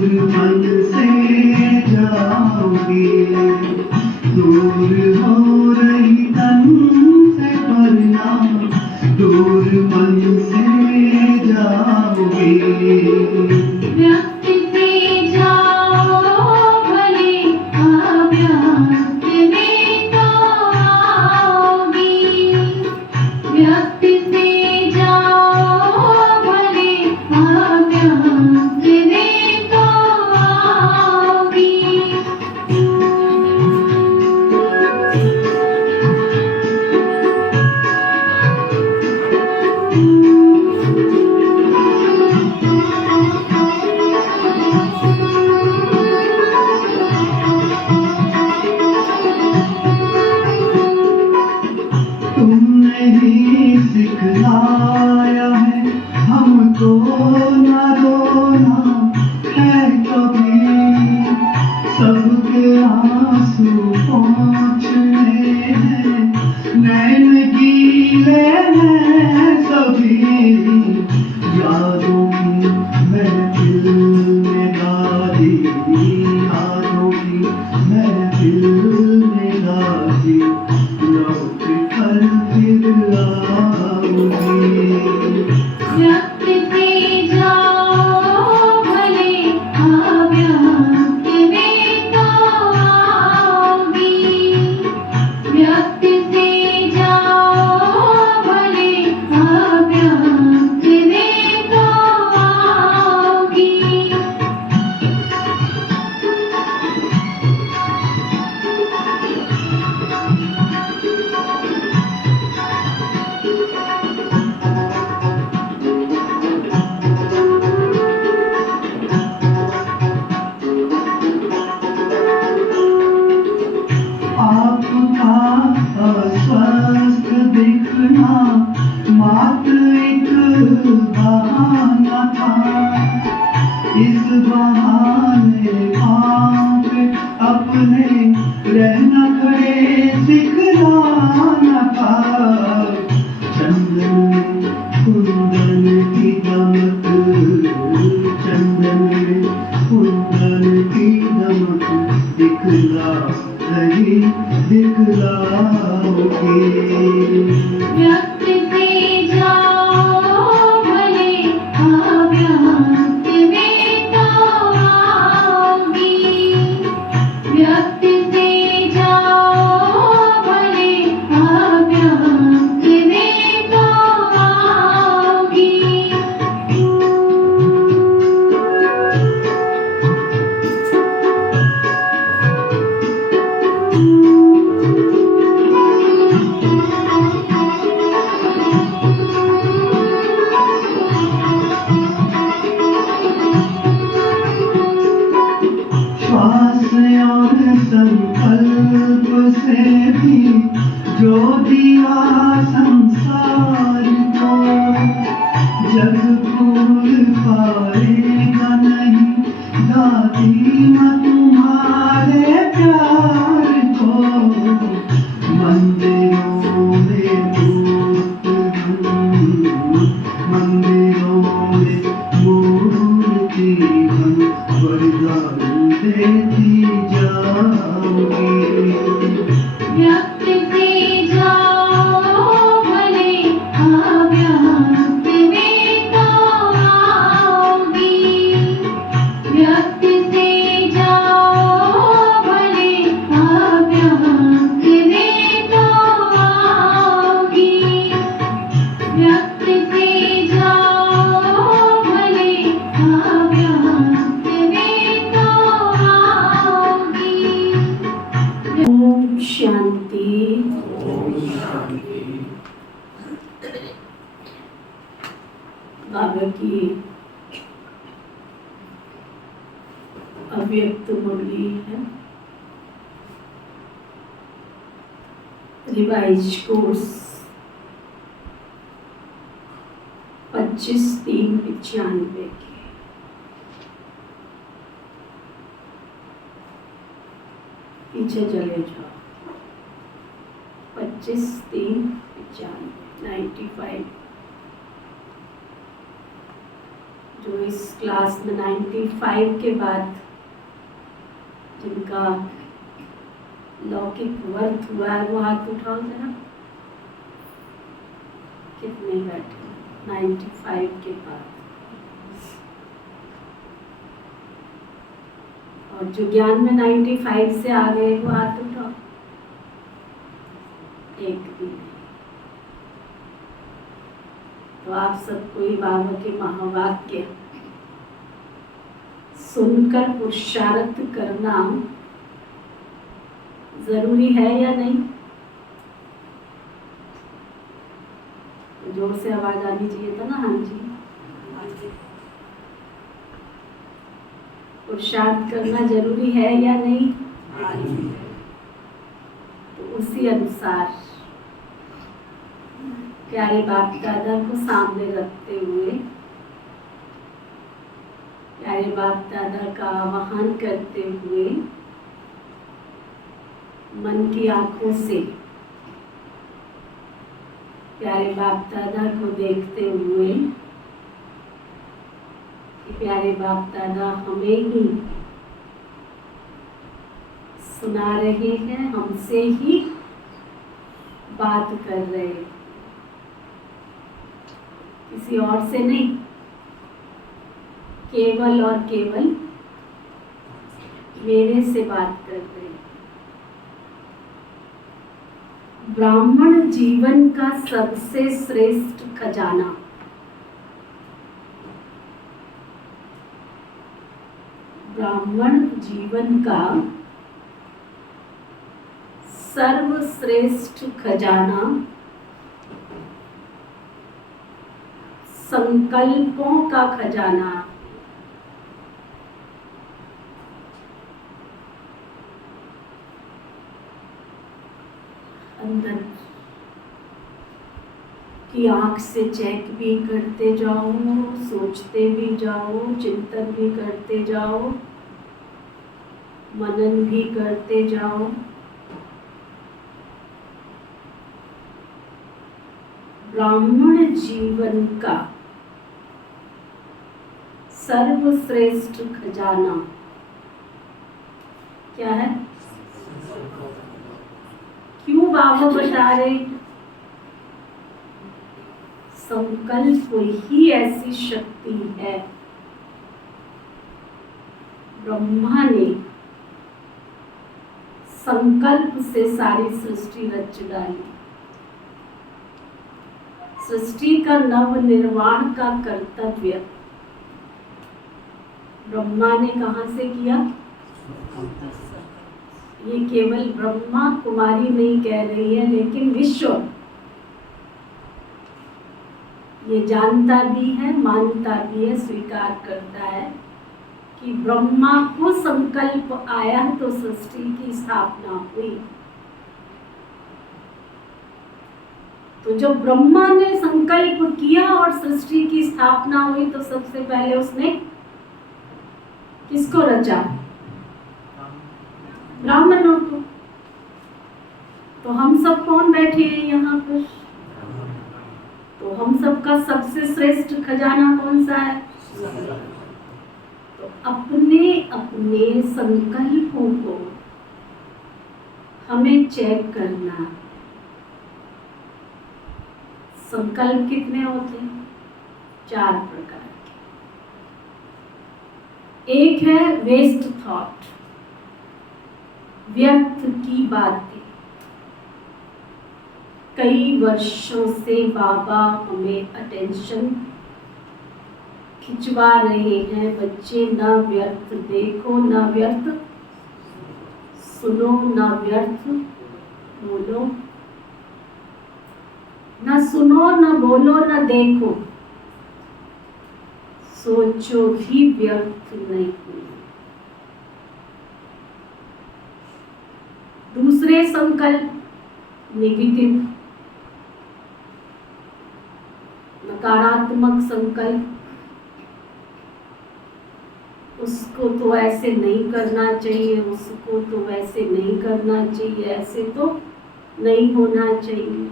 मन से जाओगी, दूर हो रही तन से वरना दूर मन से जाओगी। व्यक्ति से जाओ भले अव्यक्त में तो आओगी, व्यक्ति से जाओ भले अव्यक्त में तो आओगी। तुमने ही सिखलाया है हमको न रोना है कभी, सबके आंसू पहुँचने हैं, नैन गीले हैं सभी, यादों की महफिल में गाली, यादों की महफिल में गाली, लौट कर फिर आऊंगी। व्यक्ति से जाओ भले अव्यक्त में तो आओगी, व्यक्ति से जाओ भले अव्यक्त में तो आओगी। आपका अस्वस्थ दिखना मात्र एक बहाना था, इस बहाने आप अपने रहना खड़े सिखलाना था। चंदन में कुंदन की दमक, चंदन में कुंदन की दमक दिखला रही दिखलाओगी। व्यक्ति से जाओ भले अव्यक्त में तो आओगी, व्यक्ति से जाओ भले अव्यक्त में तो आओगी। श्वास और संकल्प से भी जो दिया संसार को, जग भूल पाएगा नहीं दादी माँ तुम्हारे प्यार को। मंदिरों में मूर्ति बन, मंदिरों में मूर्ति बन वरदान देती जाओगी। व्यक्ति से जाओ भले अव्यक्त में तो आओगी, व्यक्ति से जाओ भले अव्यक्त में तो आओगी, व्यक्ति से जाओ भले अव्यक्त में तो आओगी। ओम शांति। बाबा की अव्यक्त मुरली है, रिवाइज कोर्स 25/3/95 की। पीछे चले जाओ, 25/3/95 95। जो इस क्लास में 95 के बाद जिनका लौकिक वर्थ हुआ है वो हाथ उठाओ जरा। कितने बैठे 95 के बाद? और जो ज्ञान में 95 से आ गए वो हाथ उठाओ। एक भी नहीं। तो आप सबको ही बाबा के महावाक्य सुनकर पुरुषार्थ करना जरूरी है या नहीं? जोर से आवाज आनी चाहिए था ना। हाँ जी, पुरुषार्थ करना जरूरी है या नहीं? तो उसी अनुसार प्यारे बाप दादा को सामने रखते हुए, प्यारे बाप दादा का आह्वान करते हुए, मन की आंखों से प्यारे बाप दादा को देखते हुए कि प्यारे बाप दादा हमें ही सुना रहे हैं, हमसे ही बात कर रहे हैं, किसी और से नहीं, केवल और केवल मेरे से बात कर रहे हैं। ब्राह्मण जीवन का सबसे श्रेष्ठ खजाना, ब्राह्मण जीवन का सर्वश्रेष्ठ खजाना संकल्पों का खजाना। अंदर की आंख से चेक भी करते जाओ, सोचते भी जाओ, चिंतन भी करते जाओ, मनन भी करते जाओ। ब्राह्मण जीवन का सर्वश्रेष्ठ खजाना क्या है? क्यों बाबा बता रहे? संकल्प ही ऐसी शक्ति है। ब्रह्मा ने संकल्प से सारी सृष्टि रच डाली। सृष्टि का नव निर्माण का कर्तव्य ब्रह्मा ने कहाँ से किया? ये केवल ब्रह्मा कुमारी नहीं कह रही है, लेकिन विश्व ये जानता भी है, मानता भी है, स्वीकार करता है कि ब्रह्मा को संकल्प आया तो सृष्टि की स्थापना हुई। तो जब ब्रह्मा ने संकल्प किया और सृष्टि की स्थापना हुई तो सबसे पहले उसने किसको रचा? ब्राह्मणों को। तो हम सब कौन बैठे हैं यहाँ पर? तो हम सबका सबसे श्रेष्ठ खजाना कौन सा है? तो अपने अपने संकल्पों को हमें चेक करना। संकल्प कितने होते हैं? 4 प्रकार के। एक है वेस्ट थॉट, व्यर्थ की बातें। कई वर्षों से बाबा हमें अटेंशन खिंचवा रहे हैं, बच्चे न व्यर्थ देखो, न व्यर्थ सुनो, न व्यर्थ बोलो, न सुनो, न बोलो, न देखो, सोचो भी व्यर्थ नहीं। दूसरे संकल्प नेगेटिव, नकारात्मक संकल्प, उसको तो ऐसे नहीं करना चाहिए, उसको तो वैसे नहीं करना चाहिए, ऐसे तो नहीं होना चाहिए।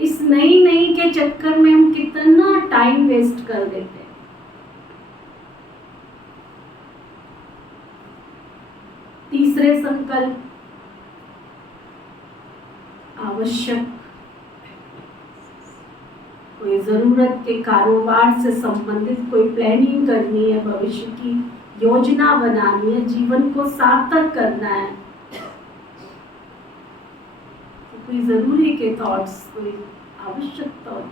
इस नई नई के चक्कर में हम कितना टाइम वेस्ट कर देते हैं। तीसरे संकल्प, आवश्यक कोई जरूरत के कारोबार से संबंधित कोई प्लानिंग करनी है, भविष्य की योजना बनानी है, जीवन को सार्थक करना है, तो कोई जरूरी के थॉट्स, कोई आवश्यक थॉट।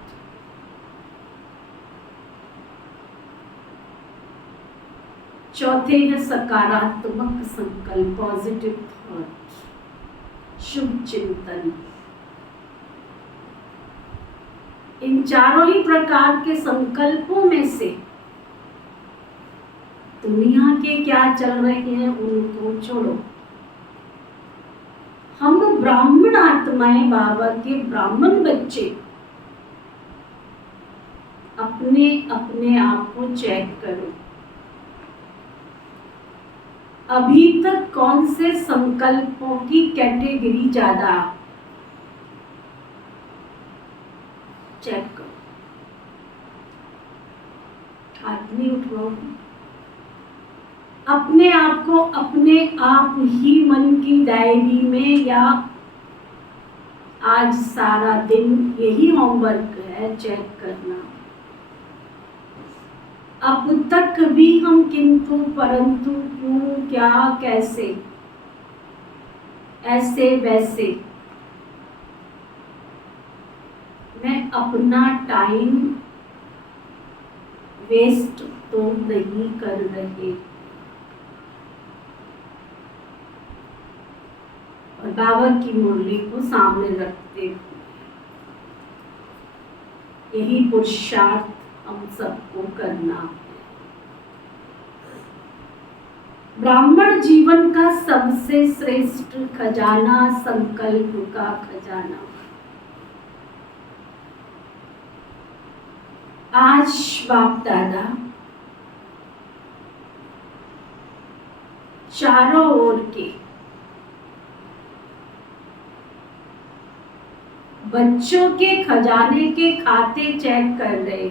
चौथे है सकारात्मक संकल्प, पॉजिटिव थॉट, शुभ चिंतन। इन चारों ही प्रकार के संकल्पों में से दुनिया के क्या चल रहे हैं उनको छोड़ो। हम ब्राह्मण आत्माएं, बाबा के ब्राह्मण बच्चे, अपने अपने आप को चेक करो। अभी तक कौन से संकल्पों की कैटेगरी ज्यादा, चेक करो। हाथ नहीं उठवाओगे, अपने आप को अपने आप ही मन की डायरी में, या आज सारा दिन यही होमवर्क है, चेक करना। अब तक भी हम किंतु परंतु क्यों क्या कैसे ऐसे वैसे मैं अपना टाइम वेस्ट तो नहीं कर रहे। और बाबा की मुरली को सामने रखते हुए यही पुरुषार्थ हम सबको करना है। ब्राह्मण जीवन का सबसे श्रेष्ठ खजाना संकल्प का खजाना। आज बाप दादा चारों ओर के बच्चों के खजाने के खाते चेक कर रहे।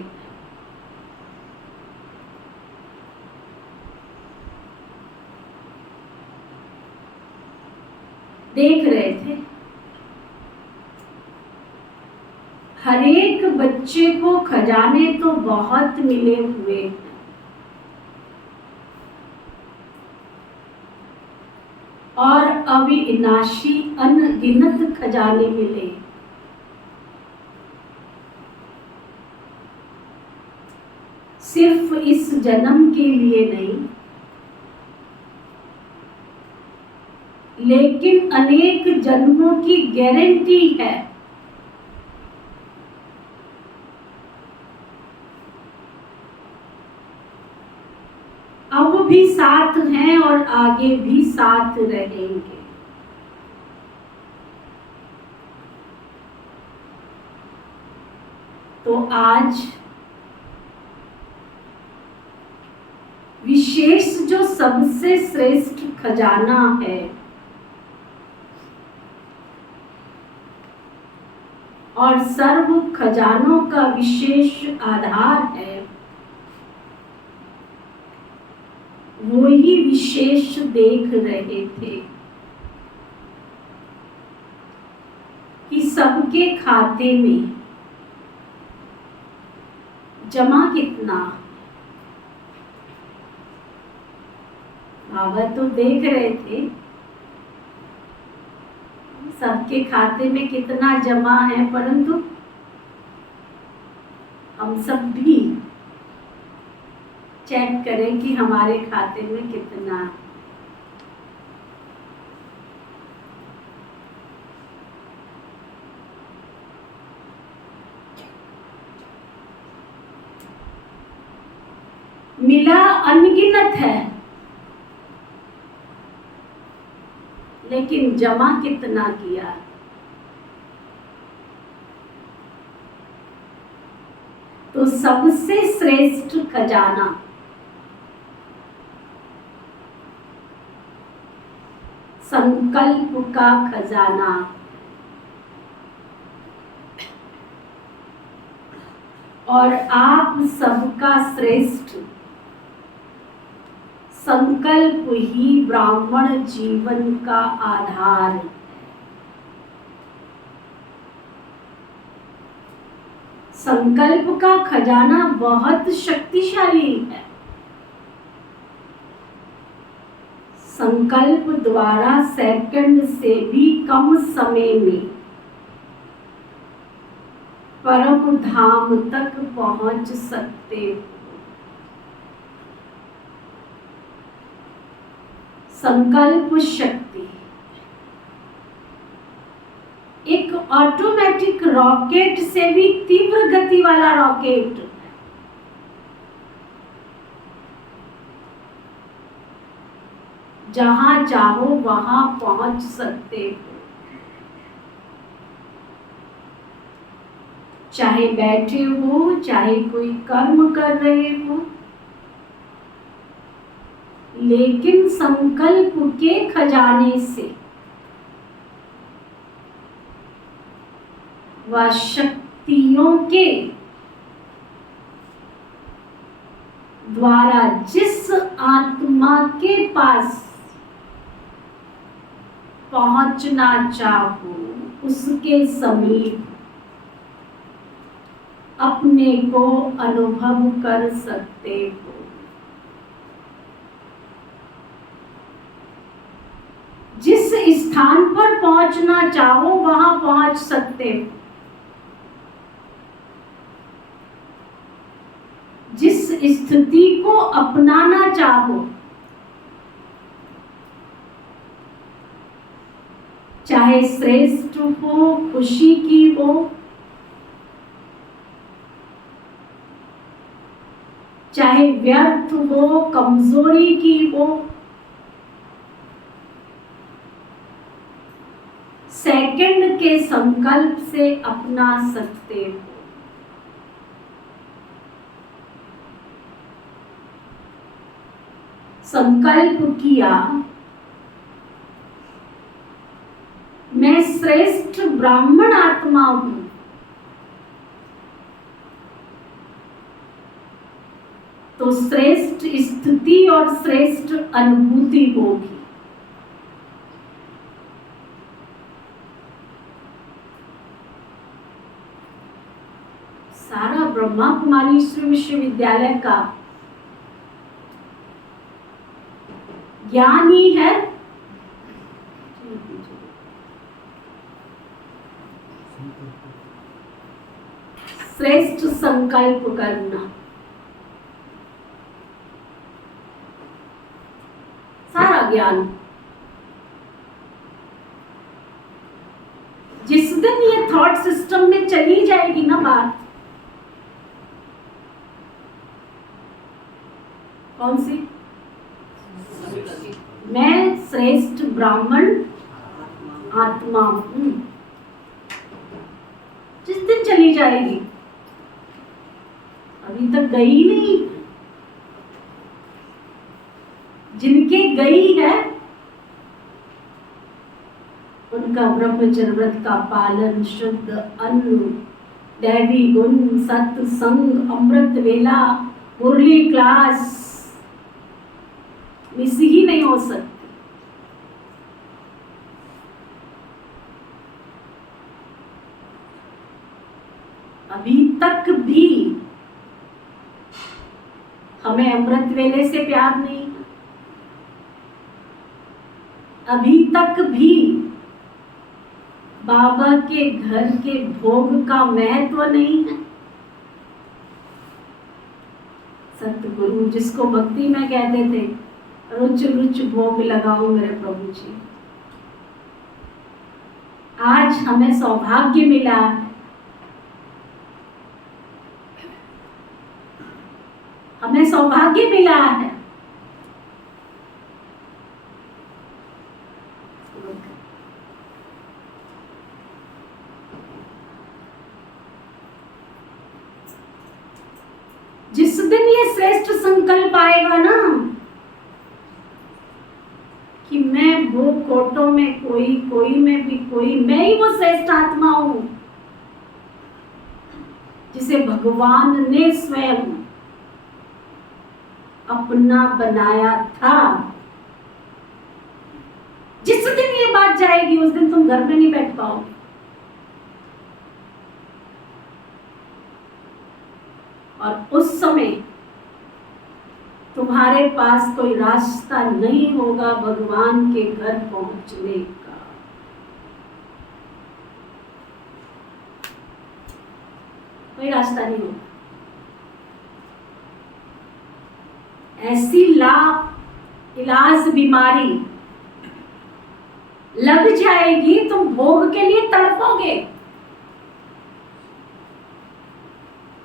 देख रहे थे हर एक बच्चे को खजाने तो बहुत मिले हुए हैं, और अविनाशी अनगिनत खजाने मिले। सिर्फ इस जन्म के लिए नहीं, लेकिन अनेक जन्मों की गारंटी है। अब भी साथ हैं और आगे भी साथ रहेंगे। तो आज विशेष जो सबसे श्रेष्ठ खजाना है और सर्व खजानों का विशेष आधार है, वो ही विशेष देख रहे थे कि सबके खाते में जमा कितना। बाबा तो देख रहे थे सबके खाते में कितना जमा है, परंतु हम सब भी चेक करें कि हमारे खाते में कितना है। मिला अनगिनत है, लेकिन जमा कितना किया। तो सबसे श्रेष्ठ खजाना संकल्प का खजाना। और आप सबका श्रेष्ठ संकल्प ही ब्राह्मण जीवन का आधार है। संकल्प का खजाना बहुत शक्तिशाली है। संकल्प द्वारा सेकंड से भी कम समय में परम धाम तक पहुंच सकते हो। संकल्प शक्ति एक ऑटोमेटिक रॉकेट से भी तीव्र गति वाला रॉकेट। जहां चाहो वहां पहुंच सकते हो। चाहे बैठे हो, चाहे कोई कर्म कर रहे हो, लेकिन संकल्प के खजाने से व शक्तियों के द्वारा जिस आत्मा के पास पहुंचना चाहो उसके समीप अपने को अनुभव कर सकते हो। जिस स्थान पर पहुंचना चाहो वहां पहुंच सकते हो। जिस स्थिति को अपनाना चाहो, चाहे श्रेष्ठ हो, खुशी की हो, चाहे व्यर्थ हो, कमजोरी की हो, सेकंड के संकल्प से अपना सकते हो। संकल्प किया, मैं श्रेष्ठ ब्राह्मण आत्मा हूं, तो श्रेष्ठ स्थिति और श्रेष्ठ अनुभूति होगी। सारा ब्रह्मा कुमारी ईश्वर विश्वविद्यालय का ज्ञान ही है श्रेष्ठ संकल्प करना। सारा ज्ञान जिस दिन ये थॉट सिस्टम में चली जाएगी ना बात, कौन सी? मैं श्रेष्ठ ब्राह्मण आत्मा हूं, जिस दिन चली जाएगी, अभी तक गई नहीं। जिनके गई है उनका ब्रह्मचर्य व्रत का पालन, शुद्ध अन्न, दैवी गुण, सत्संग, अमृत वेला, मुरली क्लास मिस ही नहीं हो सकती। अभी तक भी हमें अमृत वेले से प्यार नहीं है। अभी तक भी बाबा के घर के भोग का महत्व नहीं है। सतगुरु जिसको भक्ति में कहते थे, रुच रुच भोग लगाओ मेरे प्रभु जी। आज हमें सौभाग्य मिला, हमें सौभाग्य मिला है जिस दिन ये श्रेष्ठ संकल्प आएगा ना कि मैं वो कोटों में कोई, कोई में भी कोई, मैं ही वो श्रेष्ठ आत्मा हूं। जिसे भगवान ने स्वयं अपना बनाया था। जिस दिन ये बात जाएगी उस दिन तुम घर में नहीं बैठ पाओगे। और उस समय तुम्हारे पास कोई रास्ता नहीं होगा भगवान के घर पहुंचने का। कोई रास्ता नहीं होगा। ऐसी इलाज बीमारी लग जाएगी, तुम भोग के लिए तड़पोगे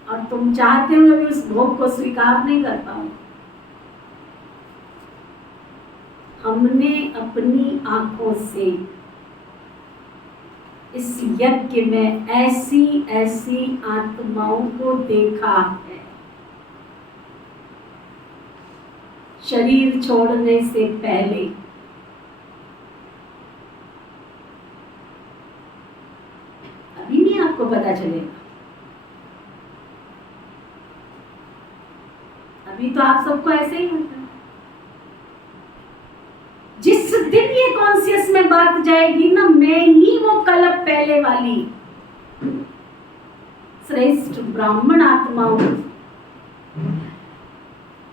और तुम चाहते हुए भी उस भोग को स्वीकार नहीं कर पाओगे। हमने अपनी आंखों से इस यज्ञ में ऐसी ऐसी आत्माओं को देखा है। शरीर छोड़ने से पहले अभी नहीं आपको पता चलेगा। अभी तो आप सबको ऐसे ही होता है। जिस दिन ये कॉन्शियस में बात जाएगी ना, मैं ही वो कल्प पहले वाली श्रेष्ठ ब्राह्मण आत्माओं,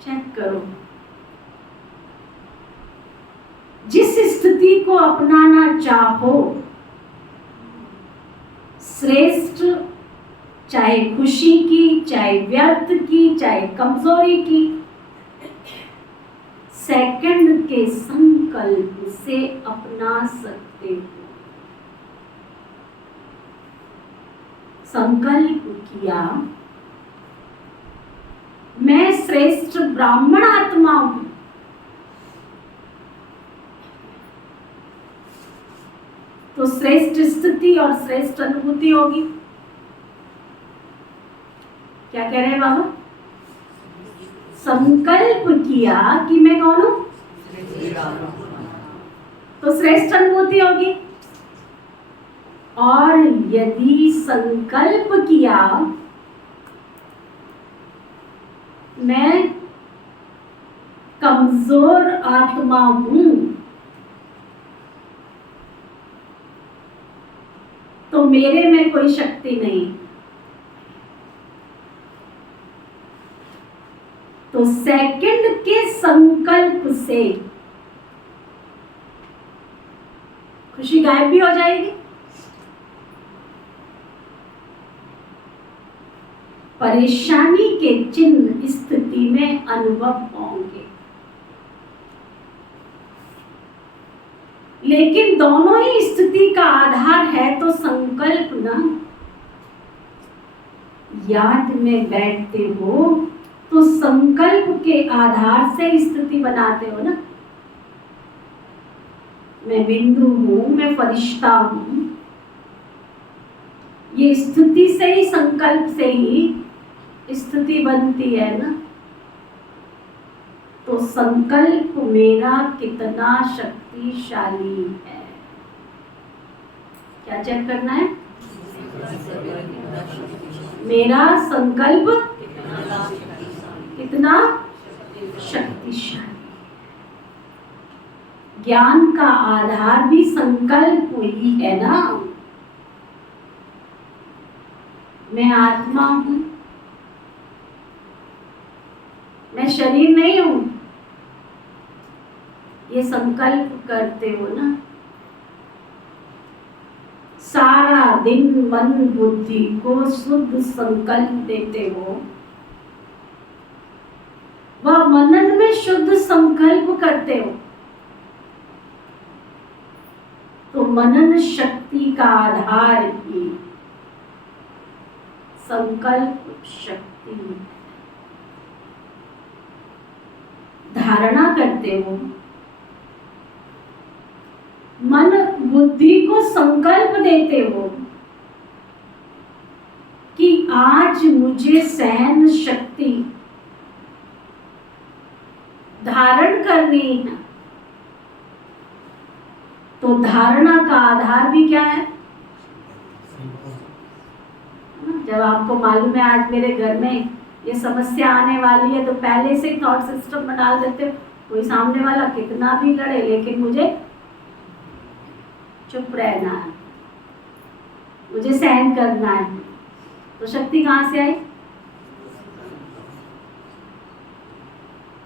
चेक करो, जिस स्थिति को अपनाना चाहो, श्रेष्ठ, चाहे खुशी की, चाहे व्यर्थ की, चाहे कमजोरी की, सेकंड के संकल्प से अपना सकते हो। संकल्प किया मैं श्रेष्ठ ब्राह्मण आत्मा हूं, तो श्रेष्ठ स्थिति और श्रेष्ठ अनुभूति होगी। क्या कह रहे हैं बाबा? संकल्प किया कि मैं कौन हूं, तो श्रेष्ठ अनुभूति होगी। और यदि संकल्प किया मैं कमजोर आत्मा हूं, तो मेरे में कोई शक्ति नहीं, तो सेकंड के संकल्प से खुशी गायब भी हो जाएगी, परेशानी के चिन्ह स्थिति में अनुभव होंगे। लेकिन दोनों ही स्थिति का आधार है तो संकल्प ना। याद में बैठते हो तो संकल्प के आधार से स्थिति बनाते हो ना। मैं बिंदु हूं, मैं फरिश्ता हूं, ये स्थिति से ही, संकल्प से ही स्थिति बनती है ना। तो संकल्प मेरा कितना शक्तिशाली है, क्या चेक करना है? मेरा संकल्प कितना शक्तिशाली। ज्ञान का आधार भी संकल्प ही है ना। मैं आत्मा हूं, मैं शरीर नहीं हूं, ये संकल्प करते हो ना। सारा दिन मन बुद्धि को शुद्ध संकल्प देते हो, वह मनन में शुद्ध संकल्प करते हो, तो मनन शक्ति का आधार ही संकल्प शक्ति है। धारणा करते हो, मन बुद्धि को संकल्प देते हो कि आज मुझे सहन शक्ति धारण करनी है, तो धारणा का आधार भी क्या है? जब आपको मालूम है आज मेरे घर में ये समस्या आने वाली है तो पहले से थॉट सिस्टम में डाल देते हो, कोई सामने वाला कितना भी लड़े लेकिन मुझे चुप रहना है, मुझे सहन करना है। तो शक्ति कहाँ से आई?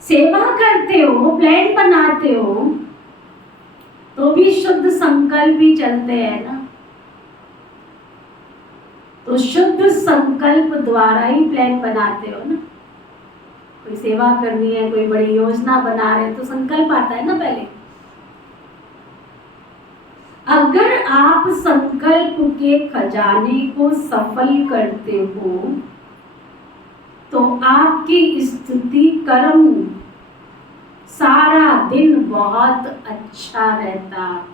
सेवा करते हो, प्लान बनाते हो तो भी शुद्ध संकल्प ही चलते हैं ना। तो शुद्ध संकल्प द्वारा ही प्लान बनाते हो ना। कोई सेवा करनी है, कोई बड़ी योजना बना रहे हैं तो संकल्प आता है ना पहले। अगर आप संकल्प के खजाने को सफल करते हो तो आपकी स्थिति कर्म सारा दिन बहुत अच्छा रहता है।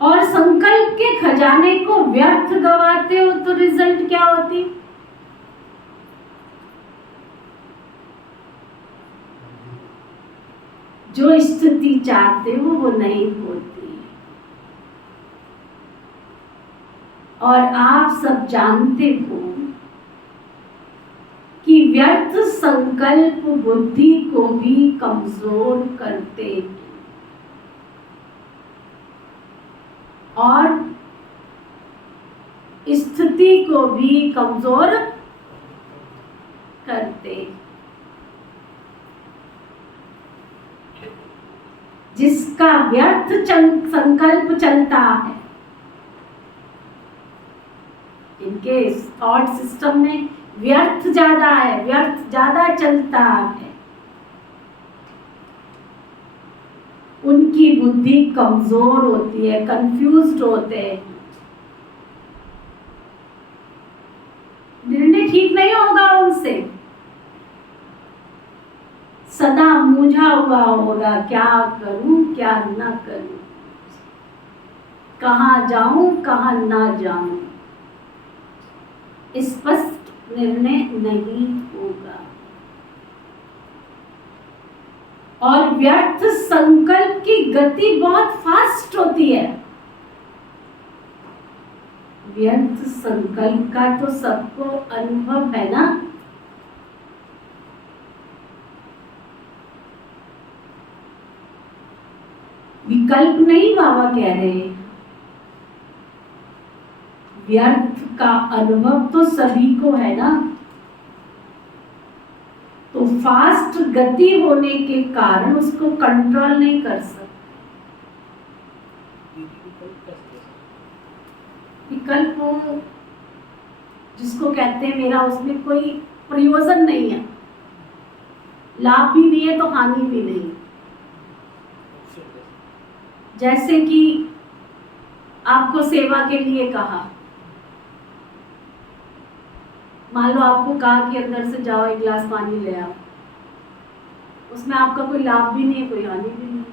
और संकल्प के खजाने को व्यर्थ गवाते हो तो रिजल्ट क्या होती? जो स्थिति चाहते हो वो नहीं होती। और आप सब जानते हो कि व्यर्थ संकल्प बुद्धि को भी कमजोर करते हैं और स्थिति को भी कमजोर करते हैं। जिसका व्यर्थ संकल्प चलता है, इनके थॉट सिस्टम में व्यर्थ ज्यादा है, व्यर्थ ज्यादा चलता है, उनकी बुद्धि कमजोर होती है, कंफ्यूज्ड होते हैं, निर्णय ठीक नहीं होगा उनसे, सदा मूझा हुआ होगा, क्या करूं क्या ना करूं, कहां जाऊं कहां ना जाऊं, स्पष्ट निर्णय नहीं होगा। और व्यर्थ संकल्प की गति बहुत फास्ट होती है। व्यर्थ संकल्प का तो सबको अनुभव है ना। विकल्प नहीं बाबा कह रहे, व्यर्थ का अनुभव तो सभी को है ना। तो फास्ट गति होने के कारण उसको कंट्रोल नहीं कर सकते। विकल्प जिसको कहते हैं मेरा उसमें कोई प्रयोजन नहीं है, लाभ भी नहीं है तो हानि भी नहीं। जैसे कि आपको सेवा के लिए कहा, मान लो आपको कहा कि अंदर से जाओ एक गिलास पानी ले आओ, उसमें आपका कोई लाभ भी नहीं है कोई हानि भी नहीं।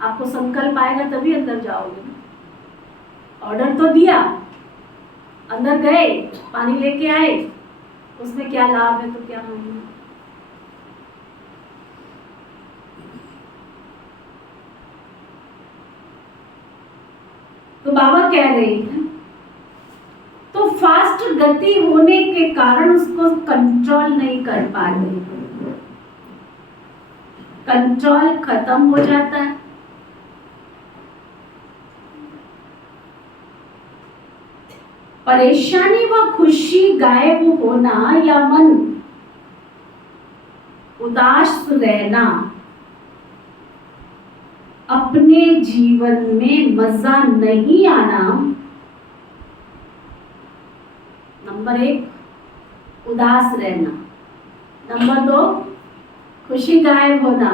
आपको संकल्प आएगा तभी अंदर जाओगे ना। ऑर्डर तो दिया, अंदर गए, पानी लेके आए, उसमें क्या लाभ है तो क्या हानि है। तो बाबा कह रहे हैं तो फास्ट गति होने के कारण उसको कंट्रोल नहीं कर पाते, कंट्रोल खत्म हो जाता है। परेशानी व खुशी गायब होना या मन उदास रहना, अपने जीवन में मजा नहीं आना, नंबर 1 उदास रहना, नंबर 2 खुशी गायब होना,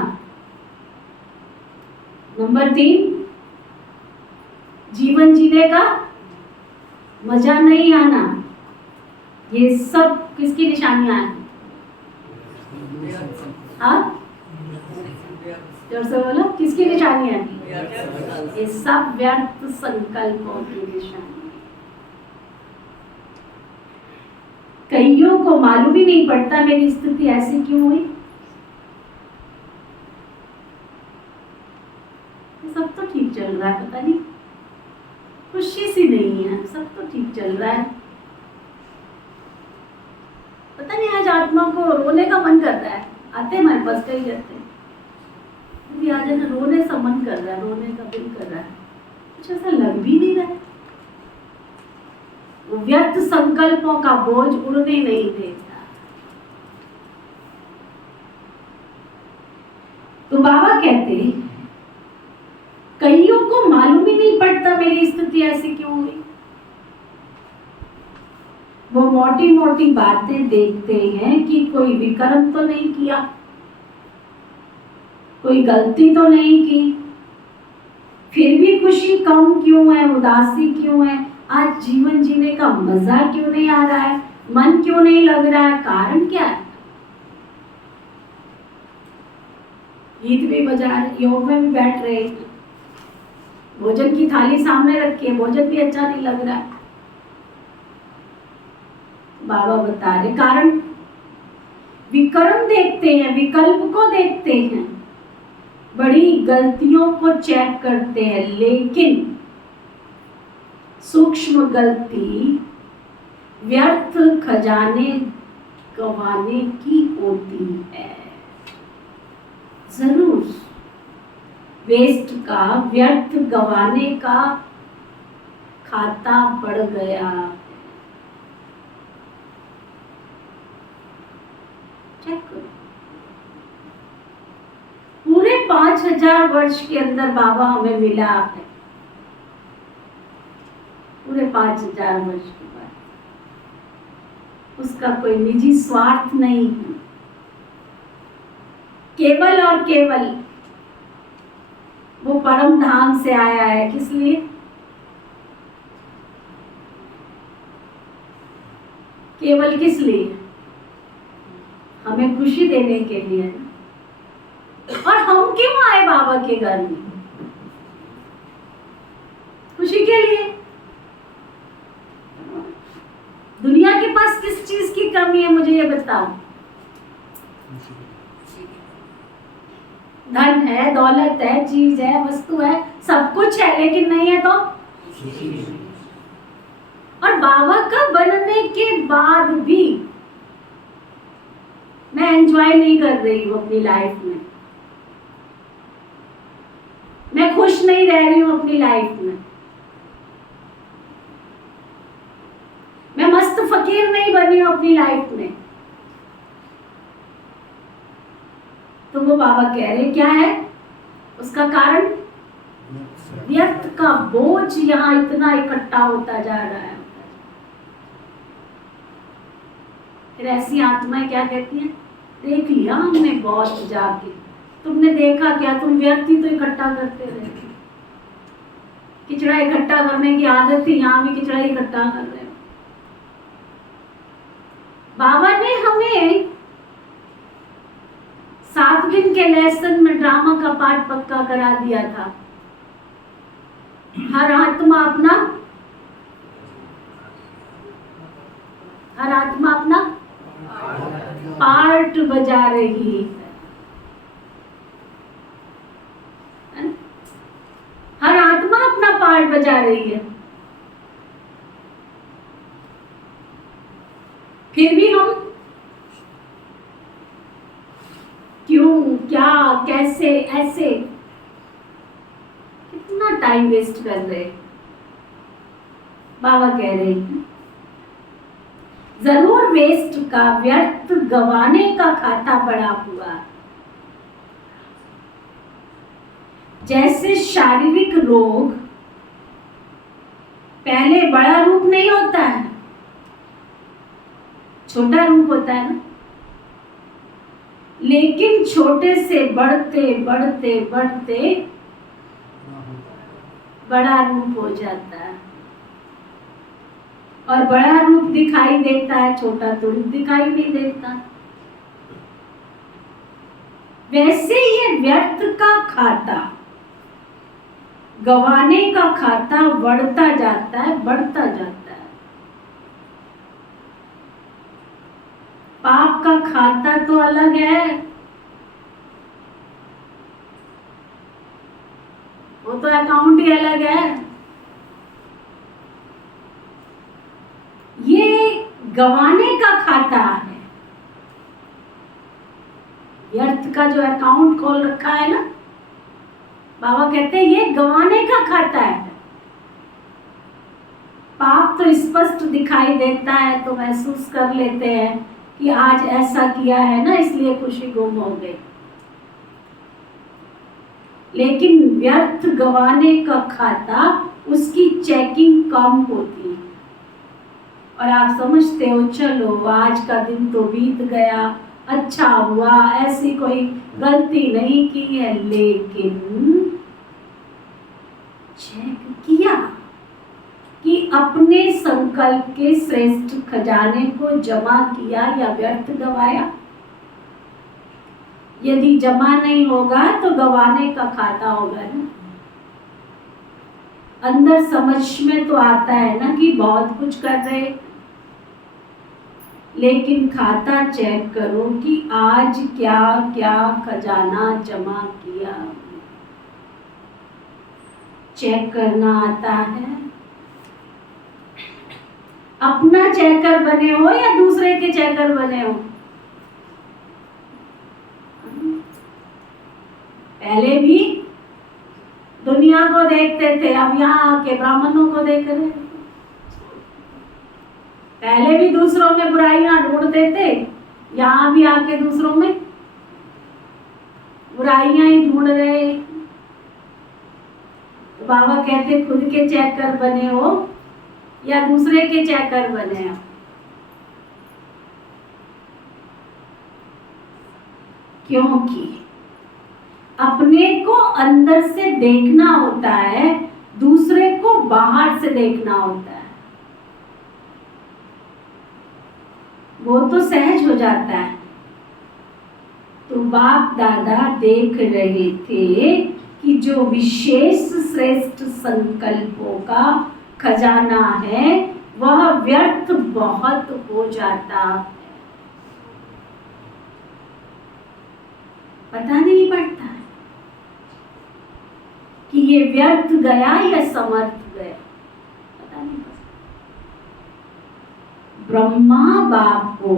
नंबर 3 जीवन जीने का मजा नहीं आना। ये सब किसकी निशानियां हैं? हाँ, जोर से बोलो, किसकी निशानियां हैं? ये सब व्यर्थ संकल्पों की निशानी। कईयों को मालूम ही नहीं पड़ता मेरी स्थिति ऐसी क्यों हुई। सब तो ठीक चल चल रहा है, पता नहीं खुशी सी नहीं है, सब तो ठीक चल रहा है, पता नहीं आज आत्मा को रोने का मन कर रहा है। आते हमारे पास कई रहते हैं, अभी आज है ना रोने सा मन कर रहा है, रोने का दिल कर रहा है, कुछ ऐसा लग भी नहीं रहा है। वो व्यर्थ संकल्पों का बोझ उड़ने नहीं देता। तो बाबा कहते कईयों को मालूम ही नहीं पड़ता मेरी स्थिति ऐसी क्यों हुई। वो मोटी मोटी बातें देखते हैं कि कोई विकर्म तो नहीं किया, कोई गलती तो नहीं की, फिर भी खुशी कम क्यों है, उदासी क्यों है, आज जीवन जीने का मजा क्यों नहीं आ रहा है, मन क्यों नहीं लग रहा है, कारण क्या है। गीत भी बजा रहे, योग में भी बैठ रहे, भोजन की थाली सामने रखी है, भोजन भी अच्छा नहीं लग रहा है। बाबा बता रहे कारण विकर्म देखते हैं, विकल्प को देखते हैं, बड़ी गलतियों को चेक करते हैं, लेकिन सूक्ष्म गलती व्यर्थ खजाने गंवाने की होती है। जरूर वेस्ट का, व्यर्थ गंवाने का खाता बढ़ गया। चेक करो, पूरे 5000 वर्ष के अंदर बाबा हमें मिला है, पूरे 5000 वर्ष के बाद उसका कोई निजी स्वार्थ नहीं है, केवल और केवल वो परम धाम से आया है। किस लिए? केवल किस लिए? हमें खुशी देने के लिए। और हम क्यों आए बाबा के घर में? खुशी के लिए। दुनिया के पास किस चीज की कमी है, मुझे ये बताओ। धन है, दौलत है, चीज है, वस्तु है, सब कुछ है, लेकिन नहीं है तो। और बाबा का बनने के बाद भी मैं एंजॉय नहीं कर रही हूँ अपनी लाइफ में, मैं खुश नहीं रह रही हूँ अपनी लाइफ में, मैं मस्त फकीर नहीं बनी हूँ अपनी लाइफ में। तो वो बाबा कह रहे क्या है उसका कारण? व्यर्थ का बोझ यहाँ इतना इकट्ठा होता जा रहा है। फिर ऐसी आत्माएं क्या कहती हैं, देख लिया हमने बहुत जाके, तुमने देखा क्या, तुम व्यर्थ ही तो इकट्ठा करते रहे, किचड़ा इकट्ठा करने की आदत थी, यहाँ भी किचड़ा इकट्ठा कर रहे हो। बाबा ने हमें 7 दिन के लेसन में ड्रामा का पाठ पक्का करा दिया था। हर आत्मा अपना पार्ट बजा रही है, हर आत्मा अपना पार्ट बजा रही है। फिर भी हम क्यों, क्या, कैसे, ऐसे कितना टाइम वेस्ट कर रहे। बाबा कह रहे हैं जरूर वेस्ट का, व्यर्थ गंवाने का खाता पड़ा हुआ। जैसे शारीरिक रोग पहले बड़ा रूप नहीं होता है, छोटा रूप होता है ना, लेकिन छोटे से बढ़ते बढ़ते बढ़ते बड़ा रूप हो जाता है। और बड़ा रूप दिखाई देता है, छोटा तो रूप दिखाई नहीं देता। वैसे ये व्यर्थ का खाता, गंवाने का खाता बढ़ता जाता है, बढ़ता जाता है। पाप का खाता तो अलग है, वो तो अकाउंट ही अलग है। ये गंवाने का खाता है। व्यर्थ का जो अकाउंट खोल रखा है ना, बाबा कहते हैं ये गंवाने का खाता है। पाप तो स्पष्ट दिखाई देता है तो महसूस कर लेते हैं कि आज ऐसा किया है ना, इसलिए खुशी गुम हो गई। लेकिन व्यर्थ गंवाने का खाता, उसकी चेकिंग कम होती है और आप समझते हो चलो आज का दिन तो बीत गया, अच्छा हुआ, ऐसी कोई गलती नहीं की है। लेकिन चेक किया कि अपने संकल्प के श्रेष्ठ खजाने को जमा किया या व्यर्थ गवाया। यदि जमा नहीं होगा तो गवाने का खाता होगा ना। अंदर समझ में तो आता है ना कि बहुत कुछ कर रहे, लेकिन खाता चेक करो कि आज क्या क्या खजाना जमा किया। चेक करना आता है? अपना चेकर बने हो या दूसरे के चेकर बने हो? पहले भी दुनिया को देखते थे, अब यहाँ आके ब्राह्मणों को देख रहे। पहले भी दूसरों में बुराइयां ढूंढते थे, यहाँ भी आके दूसरों में बुराइयां ही ढूंढ रहे। तो बाबा कहते खुद के चेकर बने हो या दूसरे के चेकर बने हो? क्योंकि अपने को अंदर से देखना होता है, दूसरे को बाहर से देखना होता है। वो तो सहज हो जाता है। तो बाप दादा देख रहे थे कि जो विशेष श्रेष्ठ संकल्पों का खजाना है वह व्यर्थ बहुत हो जाता है, पता नहीं पड़ता है कि ये व्यर्थ गया या समर्थ गया, पता नहीं पड़ता। ब्रह्मा बाप को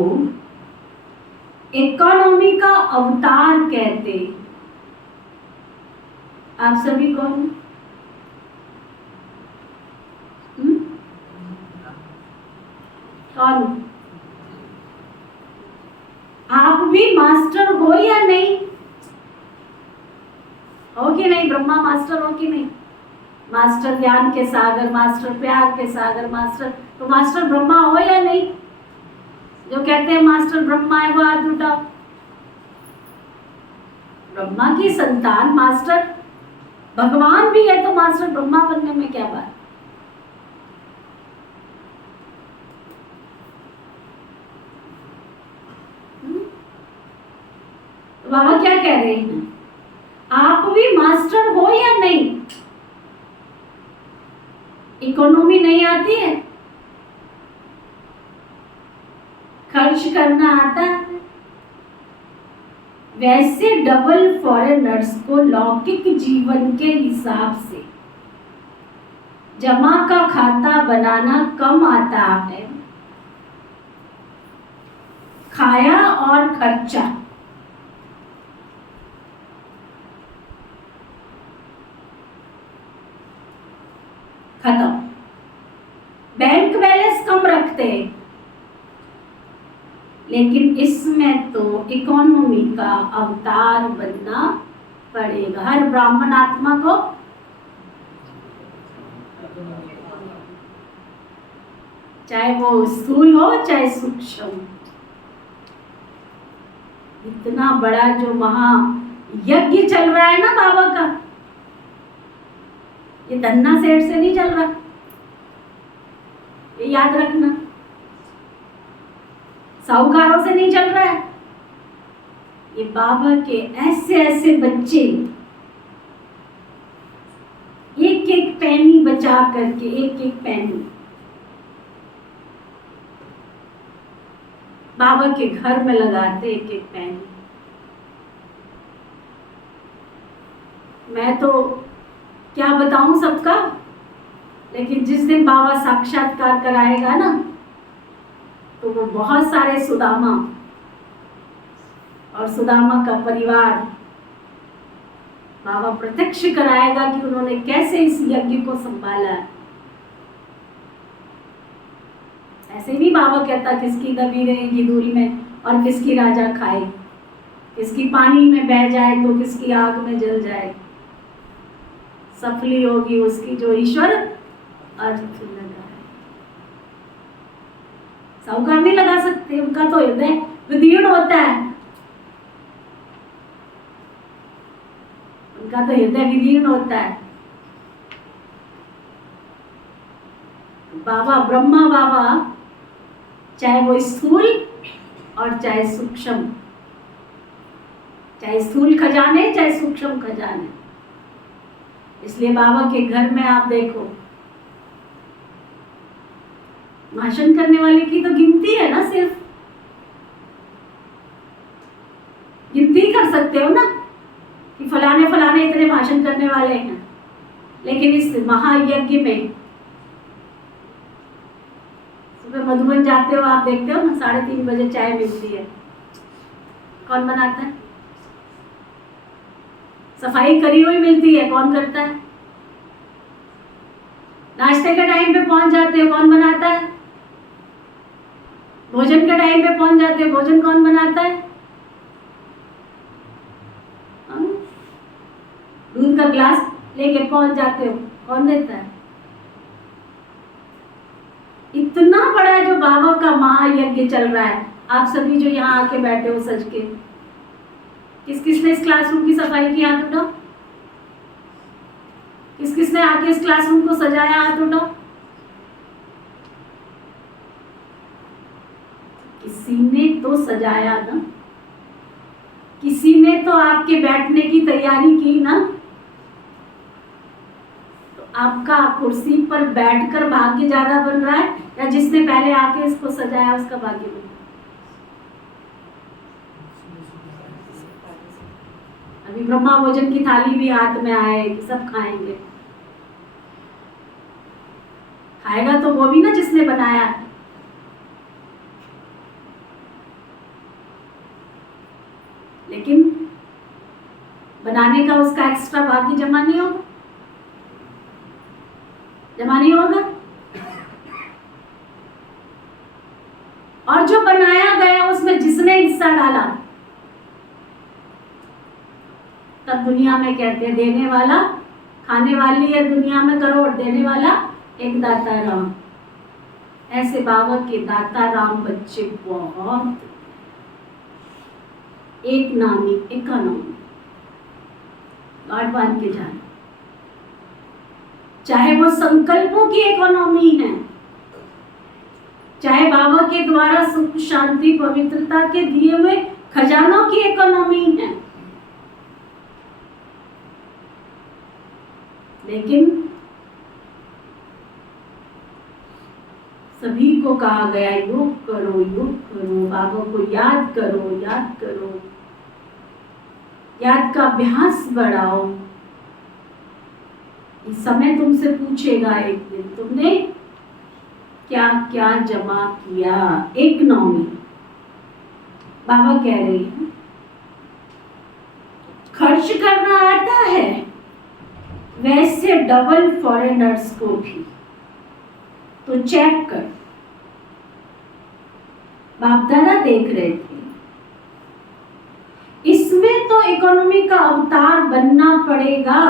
इकोनॉमी का अवतार कहते। आप सभी कौन? कौन? आप भी मास्टर हो या नहीं हो कि नहीं? ब्रह्मा मास्टर हो कि नहीं? मास्टर ज्ञान के सागर, मास्टर प्यार के सागर, मास्टर, तो मास्टर ब्रह्मा हो या नहीं? जो कहते हैं मास्टर ब्रह्मा है वो हाथ उठाओ। ब्रह्मा की संतान मास्टर भगवान भी है, तो मास्टर ब्रह्मा बनने में क्या बात? तो बाबा क्या कह रहे हैं? आप भी मास्टर हो या नहीं? इकोनॉमी नहीं आती है, खर्च करना आता है। वैसे डबल फॉरेनर्स को लौकिक जीवन के हिसाब से जमा का खाता बनाना कम आता है। खाया और खर्चा, खत्म। बैंक बैलेंस कम रखते हैं, लेकिन इसमें तो इकोनॉमी का अवतार बनना पड़ेगा हर ब्राह्मण आत्मा को। चाहे वो स्थूल हो चाहे सूक्ष्म। इतना बड़ा जो महा यज्ञ चल रहा है ना बाबा का, ये धन्ना सेठ से नहीं चल रहा, ये याद रखना। साहूकारों से नहीं चल रहा है। ये बाबा के ऐसे ऐसे बच्चे एक एक पैनी बचा करके, एक एक पैनी बाबा के घर में लगाते, एक एक पैनी। मैं तो क्या बताऊं सबका, लेकिन जिस दिन बाबा साक्षात्कार कराएगा ना, तो वो बहुत सारे सुदामा और सुदामा का परिवार बाबा प्रत्यक्ष कराएगा कि उन्होंने कैसे इस यज्ञ को संभाला है। ऐसे नहीं बाबा कहता किसकी दबी रहेगी धूल में और किसकी राजा खाए, किसकी पानी में बह जाए तो किसकी आग में जल जाए, सफली होगी उसकी जो ईश्वर अर्थ लगाए। साहूकार नहीं लगा सकते, उनका तो हृदय विदीर्ण होता है, उनका तो हृदय विदीर्ण होता है। बाबा ब्रह्मा बाबा, चाहे वो स्थूल और चाहे सूक्ष्म, चाहे स्थूल खजाने चाहे सूक्ष्म खजाने, इसलिए बाबा के घर में आप देखो भाषण करने वाले की तो गिनती है ना, सिर्फ गिनती कर सकते हो ना कि फलाने फलाने इतने भाषण करने वाले हैं, लेकिन इस महायज्ञ में सुबह मधुबन जाते हो आप देखते हो ना 3:30 बजे चाय मिलती है, कौन बनाता है? सफाई करी हुई मिलती है, कौन करता है? नाश्ते के टाइम पे पहुंच जाते हो, कौन बनाता है? भोजन के टाइम पे पहुंच जाते हो, भोजन कौन बनाता है? दूध का ग्लास लेके पहुंच जाते हो, कौन देता है? इतना बड़ा जो बाबा का महायज्ञ चल रहा है, आप सभी जो यहाँ आके बैठे हो सज के, किस किसने इस क्लासरूम की सफाई की? हाथ उठाओ। किस किसने आके इस क्लासरूम को सजाया? हाथ उठाओ। किसी ने तो सजाया ना, किसी ने तो आपके बैठने की तैयारी की ना, तो आपका कुर्सी पर बैठकर भाग्य ज्यादा बन रहा है या जिसने पहले आके इसको सजाया उसका भाग्य बन रहा है? अभी ब्रह्मा भोजन की थाली भी हाथ में आएगी, सब खाएंगे, खाएगा तो वो भी ना जिसने बनाया है। लेकिन बनाने का उसका एक्स्ट्रा भाग्य जमा नहीं होगा, जमा नहीं होगा। और जो बनाया गया उसमें जिसने हिस्सा डाला, तब दुनिया में कहते हैं देने वाला खाने वाली है दुनिया में करोड़, देने वाला एक दाता राम। ऐसे बाबा के दाता राम बच्चे बहुत, एक नामी इकोनॉमी गांठ बांध के जाए, चाहे वो संकल्पों की इकोनॉमी है, चाहे बाबा के द्वारा सुख शांति पवित्रता के दिए हुए खजानों की इकोनॉमी है, लेकिन सभी को कहा गया योग करो, योग करो, बाबा को याद करो, याद करो, याद का अभ्यास बढ़ाओ। इस समय तुमसे पूछेगा एक दिन तुमने क्या क्या जमा किया। इकोनॉमी बाबा कह रही है खर्च करना आता है, वैसे डबल फॉरेनर्स को भी तो चेक कर। बाप दादा देख रहे थे, इसमें तो इकोनॉमी का अवतार बनना पड़ेगा।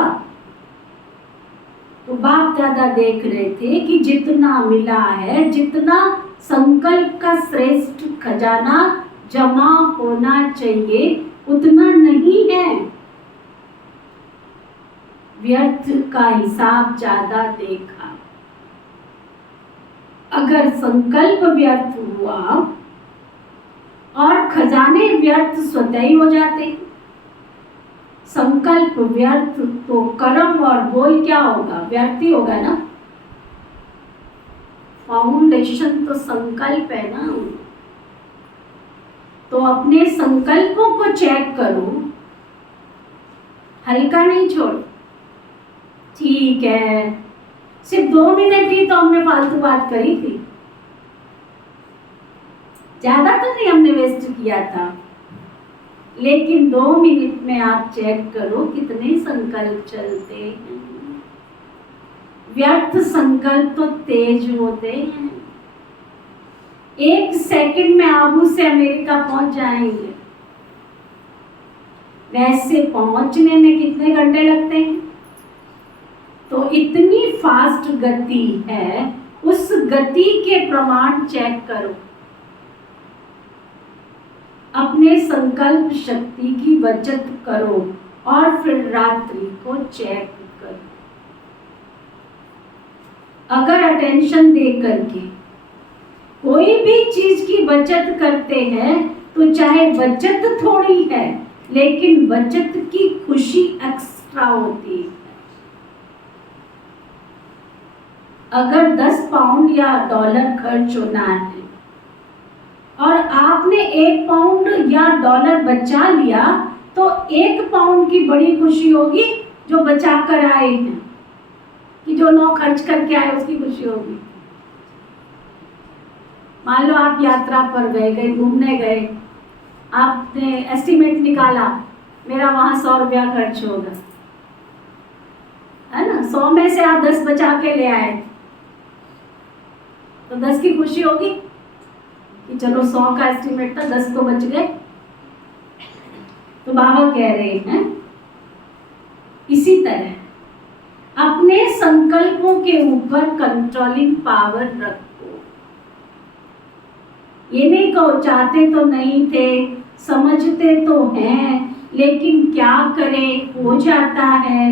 तो बाप दादा देख रहे थे कि जितना मिला है, जितना संकल्प का श्रेष्ठ खजाना जमा होना चाहिए उतना नहीं है, व्यर्थ का हिसाब ज्यादा देखा। अगर संकल्प व्यर्थ हुआ और खजाने व्यर्थ स्वतः ही हो जाते। संकल्प व्यर्थ तो कर्म और बोल क्या होगा? व्यर्थ ही होगा ना। फाउंडेशन तो संकल्प है ना। तो अपने संकल्पों को चेक करो, हल्का नहीं छोड़ो। ठीक है, सिर्फ 2 मिनट ही तो हमने फालतू बात करी थी, ज्यादा तो नहीं हमने वेस्ट किया था। लेकिन 2 मिनट में आप चेक करो कितने संकल्प चलते हैं। व्यर्थ संकल्प तो तेज होते हैं। 1 सेकंड में आबू से अमेरिका पहुंच जाएंगे, वैसे पहुंचने में कितने घंटे लगते हैं? तो इतनी फास्ट गति है, उस गति के प्रमाण चेक करो। अपने संकल्प शक्ति की बचत करो और फिर रात्रि को चेक करो। अगर अटेंशन दे करके कोई भी चीज की बचत करते हैं तो चाहे बचत थोड़ी है लेकिन बचत की खुशी एक्स्ट्रा होती है। अगर 10 पाउंड या डॉलर खर्च होना है और आपने 1 पाउंड या डॉलर बचा लिया तो 1 पाउंड की बड़ी खुशी होगी जो बचा कर आए हैं, कि जो 9 खर्च करके आए उसकी खुशी होगी। मान लो आप यात्रा पर गए, घूमने गए, आपने एस्टिमेट निकाला मेरा वहां 100 रुपया खर्च होगा, है ना। 100 में से आप 10 बचा के ले आए तो 10 की खुशी होगी कि चलो 100 का एस्टिमेट था, 10 तो बच गए। तो बाबा कह रहे हैं इसी तरह अपने संकल्पों के ऊपर कंट्रोलिंग पावर रखो। ये नहीं कहो चाहते तो नहीं थे, समझते तो हैं, लेकिन क्या करें, हो जाता है।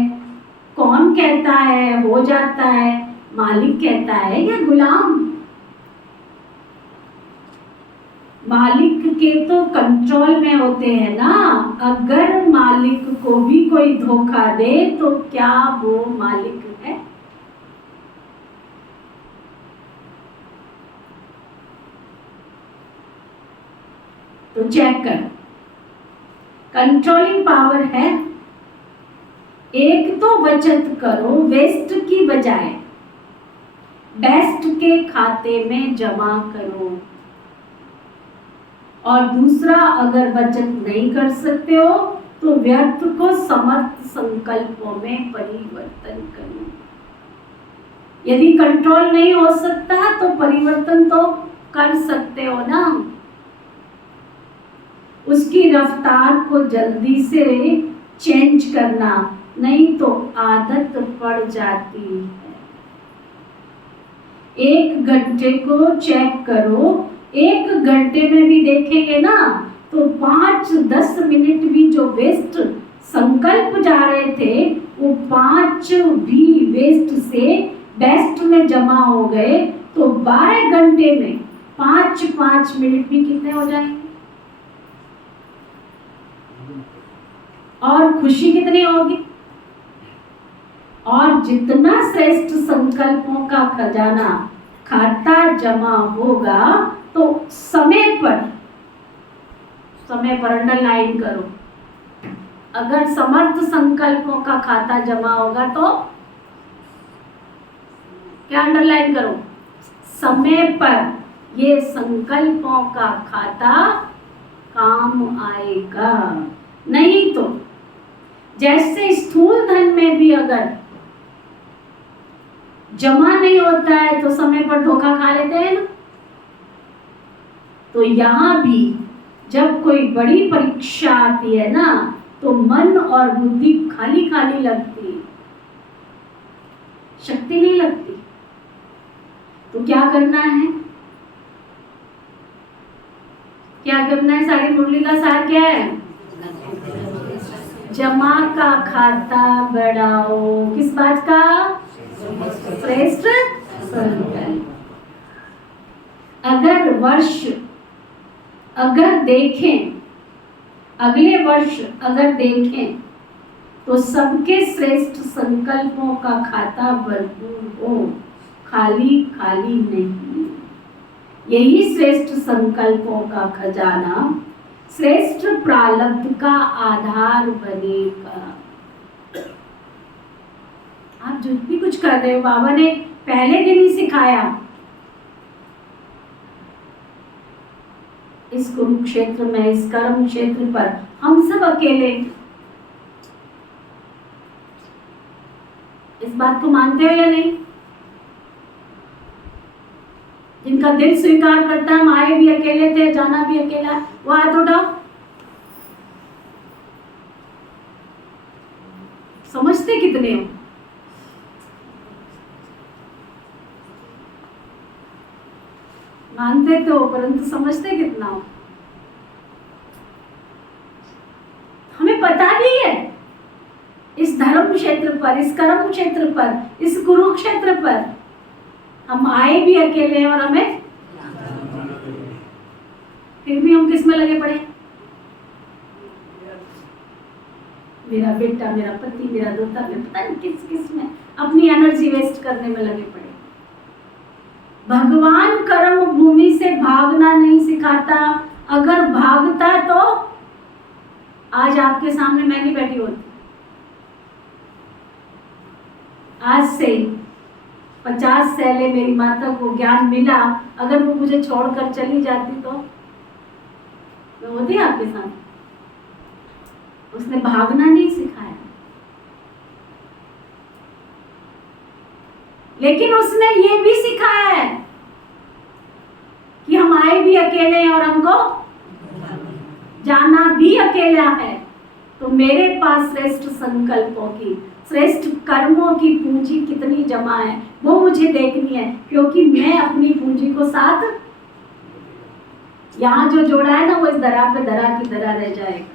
कौन कहता है हो जाता है? मालिक कहता है या गुलाम? मालिक के तो कंट्रोल में होते हैं ना। अगर मालिक को भी कोई धोखा दे तो क्या वो मालिक है? तो चेक कर, कंट्रोलिंग पावर है। एक तो बचत करो वेस्ट की बजाय, बेस्ट के खाते में जमा करो। और दूसरा, अगर बचत नहीं कर सकते हो तो व्यर्थ को समर्थ संकल्पों में परिवर्तन करो। यदि कंट्रोल नहीं हो सकता तो परिवर्तन तो कर सकते हो ना। उसकी रफ्तार को जल्दी से चेंज करना, नहीं तो आदत पड़ जाती है। 1 घंटे को चेक करो, 1 घंटे में भी देखेंगे ना तो 5-10 मिनट भी जो वेस्ट संकल्प जा रहे थे वो 5 भी वेस्ट से बेस्ट में जमा हो गए। तो 12 घंटे में 5-5 मिनट भी कितने हो जाएंगे? और खुशी कितनी होगी? और जितना श्रेष्ठ संकल्पों का खजाना खाता जमा होगा तो समय पर अंडरलाइन करो। अगर समर्थ संकल्पों का खाता जमा होगा तो क्या अंडरलाइन करो? समय पर ये संकल्पों का खाता काम आएगा। नहीं तो जैसे स्थूल धन में भी अगर जमा नहीं होता है तो समय पर धोखा खा लेते हैं ना। तो यहाँ भी जब कोई बड़ी परीक्षा आती है ना तो मन और बुद्धि खाली खाली लगती है, शक्ति नहीं लगती। तो क्या करना है? क्या करना है? सारी मुरली का सार क्या है? जमा का खाता बढ़ाओ। किस बात का? श्रेष्ठ संकल्प। अगर देखें अगले वर्ष अगर देखें तो सबके श्रेष्ठ संकल्पों का खाता भरपूर हो, खाली खाली नहीं। यही श्रेष्ठ संकल्पों का खजाना श्रेष्ठ प्रारब्ध का आधार बनेगा। आप जो भी कुछ कर रहे हो बाबा ने पहले दिन ही सिखाया। इस कुरुक्षेत्र में, इस कर्म क्षेत्र पर हम सब अकेले। इस बात को मानते हो या नहीं? जिनका दिल स्वीकार करता है हम आए भी अकेले थे, जाना भी अकेला, वो हाथ उठाओ। समझते कितने हो? मानते तो, परंतु समझते कितना हो? हमें पता नहीं है इस धर्म क्षेत्र पर, इस कर्म क्षेत्र पर, इस कुरुक्षेत्र पर हम आए भी अकेले हैं और हमें फिर भी हम किस में लगे पड़े? मेरा बेटा, मेरा पति, मेरा दोता, मैं पता नहीं किस किस में अपनी एनर्जी वेस्ट करने में लगे पड़े। भगवान कर्म भूमि से भागना नहीं सिखाता। अगर भागता तो आज आपके सामने मैं नहीं बैठी होती। आज से 50 साल मेरी माता को ज्ञान मिला, अगर वो मुझे छोड़कर चली जाती तो मैं होती आपके सामने। उसने भागना नहीं सिखाया, लेकिन उसने ये भी सिखाया है कि हम आए भी अकेले हैं और हमको जाना भी अकेला है। तो मेरे पास श्रेष्ठ संकल्पों की, श्रेष्ठ कर्मों की पूंजी कितनी जमा है वो मुझे देखनी है, क्योंकि मैं अपनी पूंजी को साथ यहाँ जो जोड़ा है ना वो इस दरा पे दरा की तरह रह जाएगा।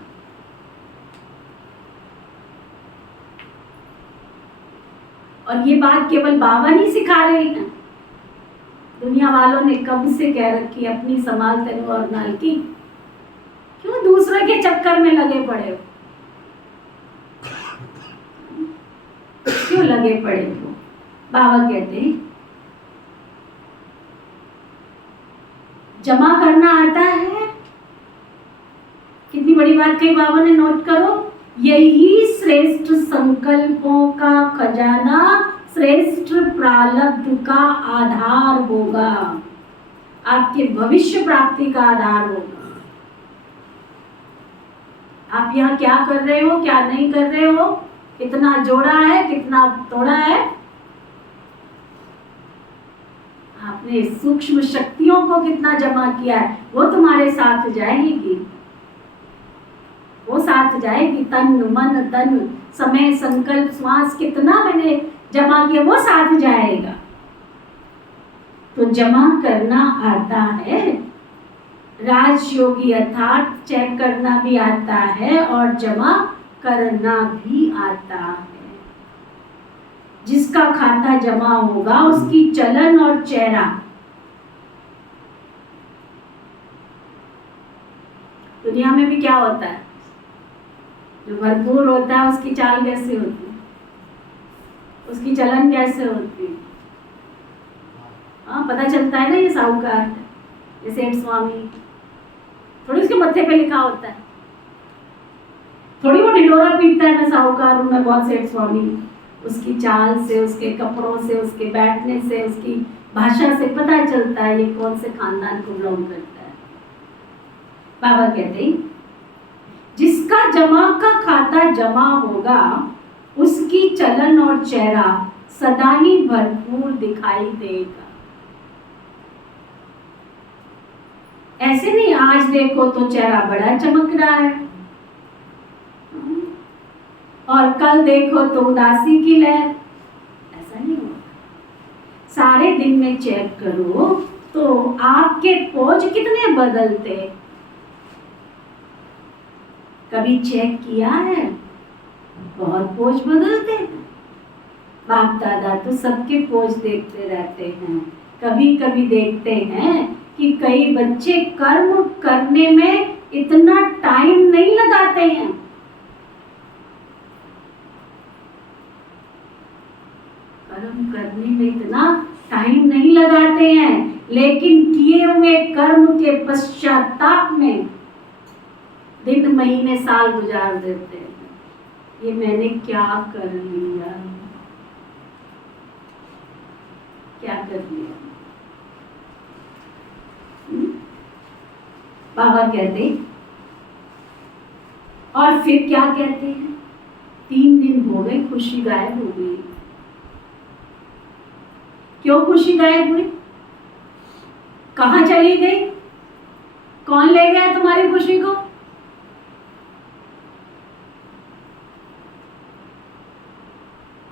और ये बात केवल बाबा नहीं सिखा रहे हैं, दुनिया वालों ने कब से कह रखी है अपनी संभाल तेनु और नाल की। क्यों दूसरे के चक्कर में लगे पड़े हो? क्यों लगे पड़े हो? बाबा कहते हैं जमा करना आता है। कितनी बड़ी बात कही बाबा ने, नोट करो। यही श्रेष्ठ संकल्पों का खजाना, श्रेष्ठ प्रारब्ध का आधार होगा, आपके भविष्य प्राप्ति का आधार होगा। आप यहाँ क्या कर रहे हो, क्या नहीं कर रहे हो, कितना जोड़ा है, कितना तोड़ा है, आपने सूक्ष्म शक्तियों को कितना जमा किया है, वो तुम्हारे साथ जाएगी। वो साथ जाएगी। तन मन धन समय संकल्प श्वास कितना मैंने जमा किया वो साथ जाएगा। तो जमा करना आता है, राजयोगी अर्थात चेक करना भी आता है और जमा करना भी आता है। जिसका खाता जमा होगा उसकी चलन और चेहरा, दुनिया में भी क्या होता है, जो भरपूर होता है उसकी चाल कैसे होती है, उसकी चलन कैसे होती है। हाँ, पता चलता है ना ये साहूकार है, ये सेठ स्वामी, थोड़ी उसके मत्थे पे लिखा होता है, थोड़ी वो ढिंढोरा पीटता है मैं साहूकार हूँ, मैं बहुत सेठ स्वामी। उसकी चाल से, उसके कपड़ों से, उसके बैठने से, उसकी भाषा से पता चलता है ये कौन से खानदान को बिलोंग करता है। बाबा कहते हैं जिसका जमा का खाता जमा होगा उसकी चलन और चेहरा सदा ही भरपूर दिखाई देगा। ऐसे नहीं आज देखो तो चेहरा बड़ा चमक रहा है और कल देखो तो उदासी की लहर, ऐसा नहीं होता। सारे दिन में चेक करो तो आपके पोज कितने बदलते, कभी चेक किया है? बहुत पोज बदलते हैं। बाप दादा तो सबके पोज देखते रहते हैं। कभी कभी देखते हैं कि कई बच्चे कर्म करने में इतना टाइम नहीं लगाते हैं। कर्म करने में इतना टाइम नहीं लगाते हैं, लेकिन किए हुए कर्म के पश्चाताप में दिन महीने साल गुजार देते हैं। ये मैंने क्या कर लिया, क्या कर लिया। बाबा कहते और फिर क्या कहते हैं, 3 दिन हो गए, खुशी गायब हो गई। क्यों खुशी गायब हुई? कहाँ चली गई? कौन ले गया तुम्हारी खुशी को?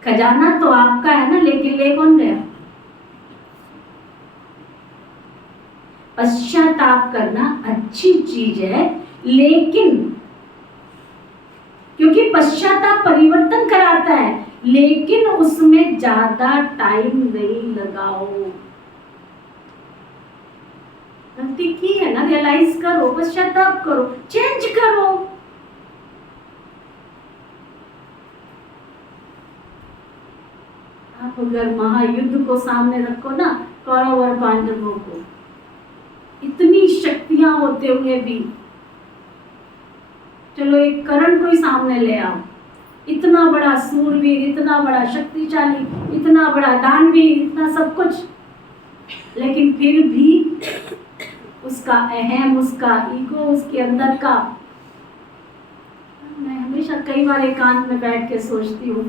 खजाना तो आपका है ना, लेकिन ले कौन गया? पश्चाताप करना अच्छी चीज है, लेकिन क्योंकि पश्चाताप परिवर्तन कराता है, लेकिन उसमें ज्यादा टाइम नहीं लगाओ। गलती की है ना, रियलाइज करो, पश्चाताप करो, चेंज करो। आप अगर महायुद्ध को सामने रखो ना, कौरव और पांडवों को, इतनी शक्तियां होते हुए भी, चलो एक कर्ण को ही सामने ले आओ, इतना बड़ा सूरवीर, इतना बड़ा शक्तिशाली, इतना बड़ा दानवीर, इतना सब कुछ, लेकिन फिर भी उसका अहम, उसका ईगो, उसके अंदर का, मैं हमेशा कई बार एकांत में बैठ के सोचती हूँ,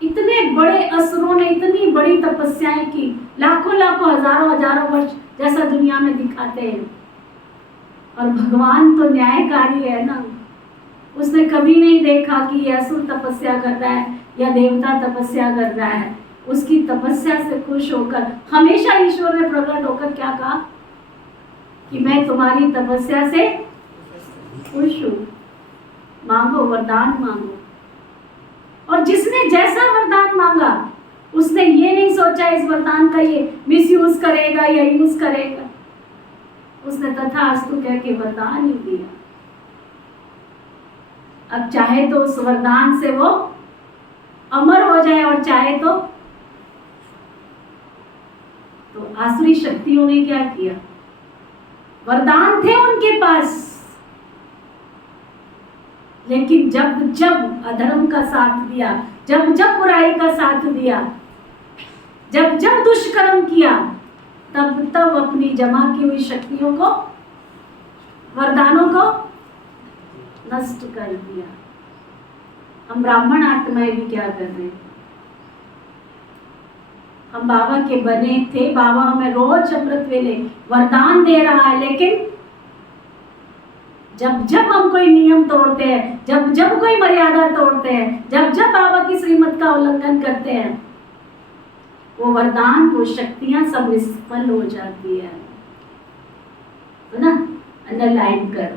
इतने बड़े असुरों ने इतनी बड़ी तपस्याएं की, लाखों लाखों हजारों हजारों वर्ष जैसा दुनिया में दिखाते हैं, और भगवान तो न्यायकारी है ना, उसने कभी नहीं देखा कि यह असुर तपस्या कर रहा है या देवता तपस्या कर रहा है। उसकी तपस्या से खुश होकर हमेशा ईश्वर ने प्रकट होकर क्या कहा कि मैं तुम्हारी तपस्या से खुश हूँ, मांगो, वरदान मांगो। और जिसने जैसा वरदान मांगा, उसने ये नहीं सोचा इस वरदान का ये मिसयूज करेगा या यूज करेगा, उसने तथास्तु कह के वरदान ही दिया। अब चाहे तो उस वरदान से वो अमर हो जाए, और चाहे तो आसुरी शक्तियों ने क्या किया, वरदान थे उनके पास, लेकिन जब जब अधर्म का साथ दिया, जब जब बुराई का साथ दिया, जब जब दुष्कर्म किया, तब तब अपनी जमा की हुई शक्तियों को, वरदानों को नष्ट कर दिया। हम ब्राह्मण आत्माएं भी क्या कर रहे हैं, हम बाबा के बने थे, बाबा हमें रोज अमृत वेले वरदान दे रहा है, लेकिन जब जब हम कोई नियम तोड़ते हैं, जब जब कोई मर्यादा तोड़ते हैं, जब जब बाबा की श्रीमत का उल्लंघन करते हैं, वो वरदान, वो शक्तियां सब निष्फल हो जाती है, तो ना, अंडरलाइन कर।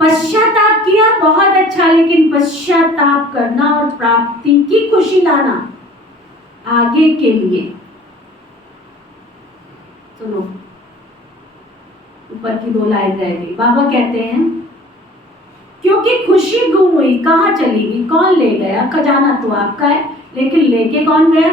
पश्चाताप किया, बहुत अच्छा, लेकिन पश्चाताप करना और प्राप्ति की खुशी लाना आगे के लिए, सुनो, ऊपर की 2 लाइन रह गई। बाबा कहते हैं क्योंकि खुशी गुम हुई, कहाँ चली गई, कौन ले गया? खजाना तो आपका है, लेकिन लेके कौन गया?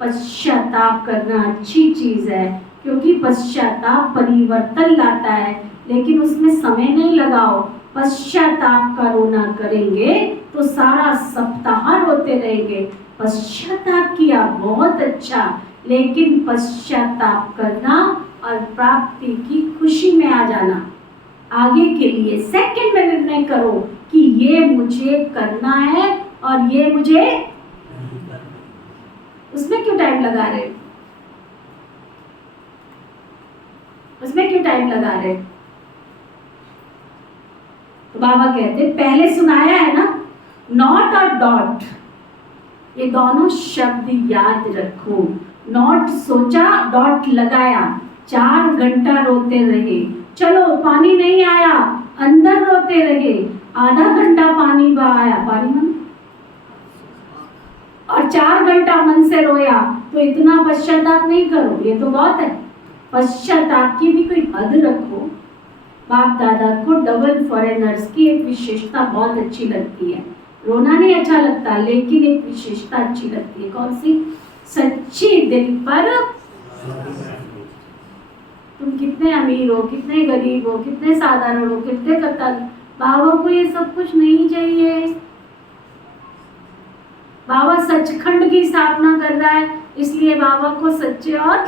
पश्चाताप करना अच्छी चीज है, क्योंकि पश्चाताप परिवर्तन लाता है, लेकिन उसमें समय नहीं लगाओ। पश्चाताप का रोना करेंगे तो सारा सप्ताह रोते रहेंगे। पश्चाताप किया, बहुत अच्छा, लेकिन पश्चाताप करना और प्राप्ति की खुशी में आ जाना, आगे के लिए सेकंड में निर्णय करो कि ये मुझे करना है और ये मुझे, उसमें क्यों टाइम लगा रहे, उसमें क्यों टाइम लगा रहे? तो बाबा कहते पहले सुनाया है ना, नॉट और डॉट, ये दोनों शब्द याद रखो। नॉट सोचा, डॉट लगाया, 4 घंटा रोते रहे, चलो पानी नहीं आया, अंदर रोते रहे, आधा घंटा पानी बहाया, पानी मन, और 4 घंटा मन से रोया, तो इतना पश्चाताप नहीं करो, ये तो बहुत है। पश्चाताप की भी कोई हद रखो। बाप दादा को डबल फॉरेनर्स की एक विशेषता बहुत अच्छी लगती है, रोना नहीं अच्छा लगता, लेकिन एक विशेषता अच्छी लगती है। कौन सी? सच्ची दिल पर, तुम कितने अमीर हो, कितने गरीब हो, कितने साधारण हो, कितने कत्ल, बाबा को ये सब कुछ नहीं चाहिए। बाबा सचखंड की स्थापना कर रहा है, इसलिए बाबा को सच्चे और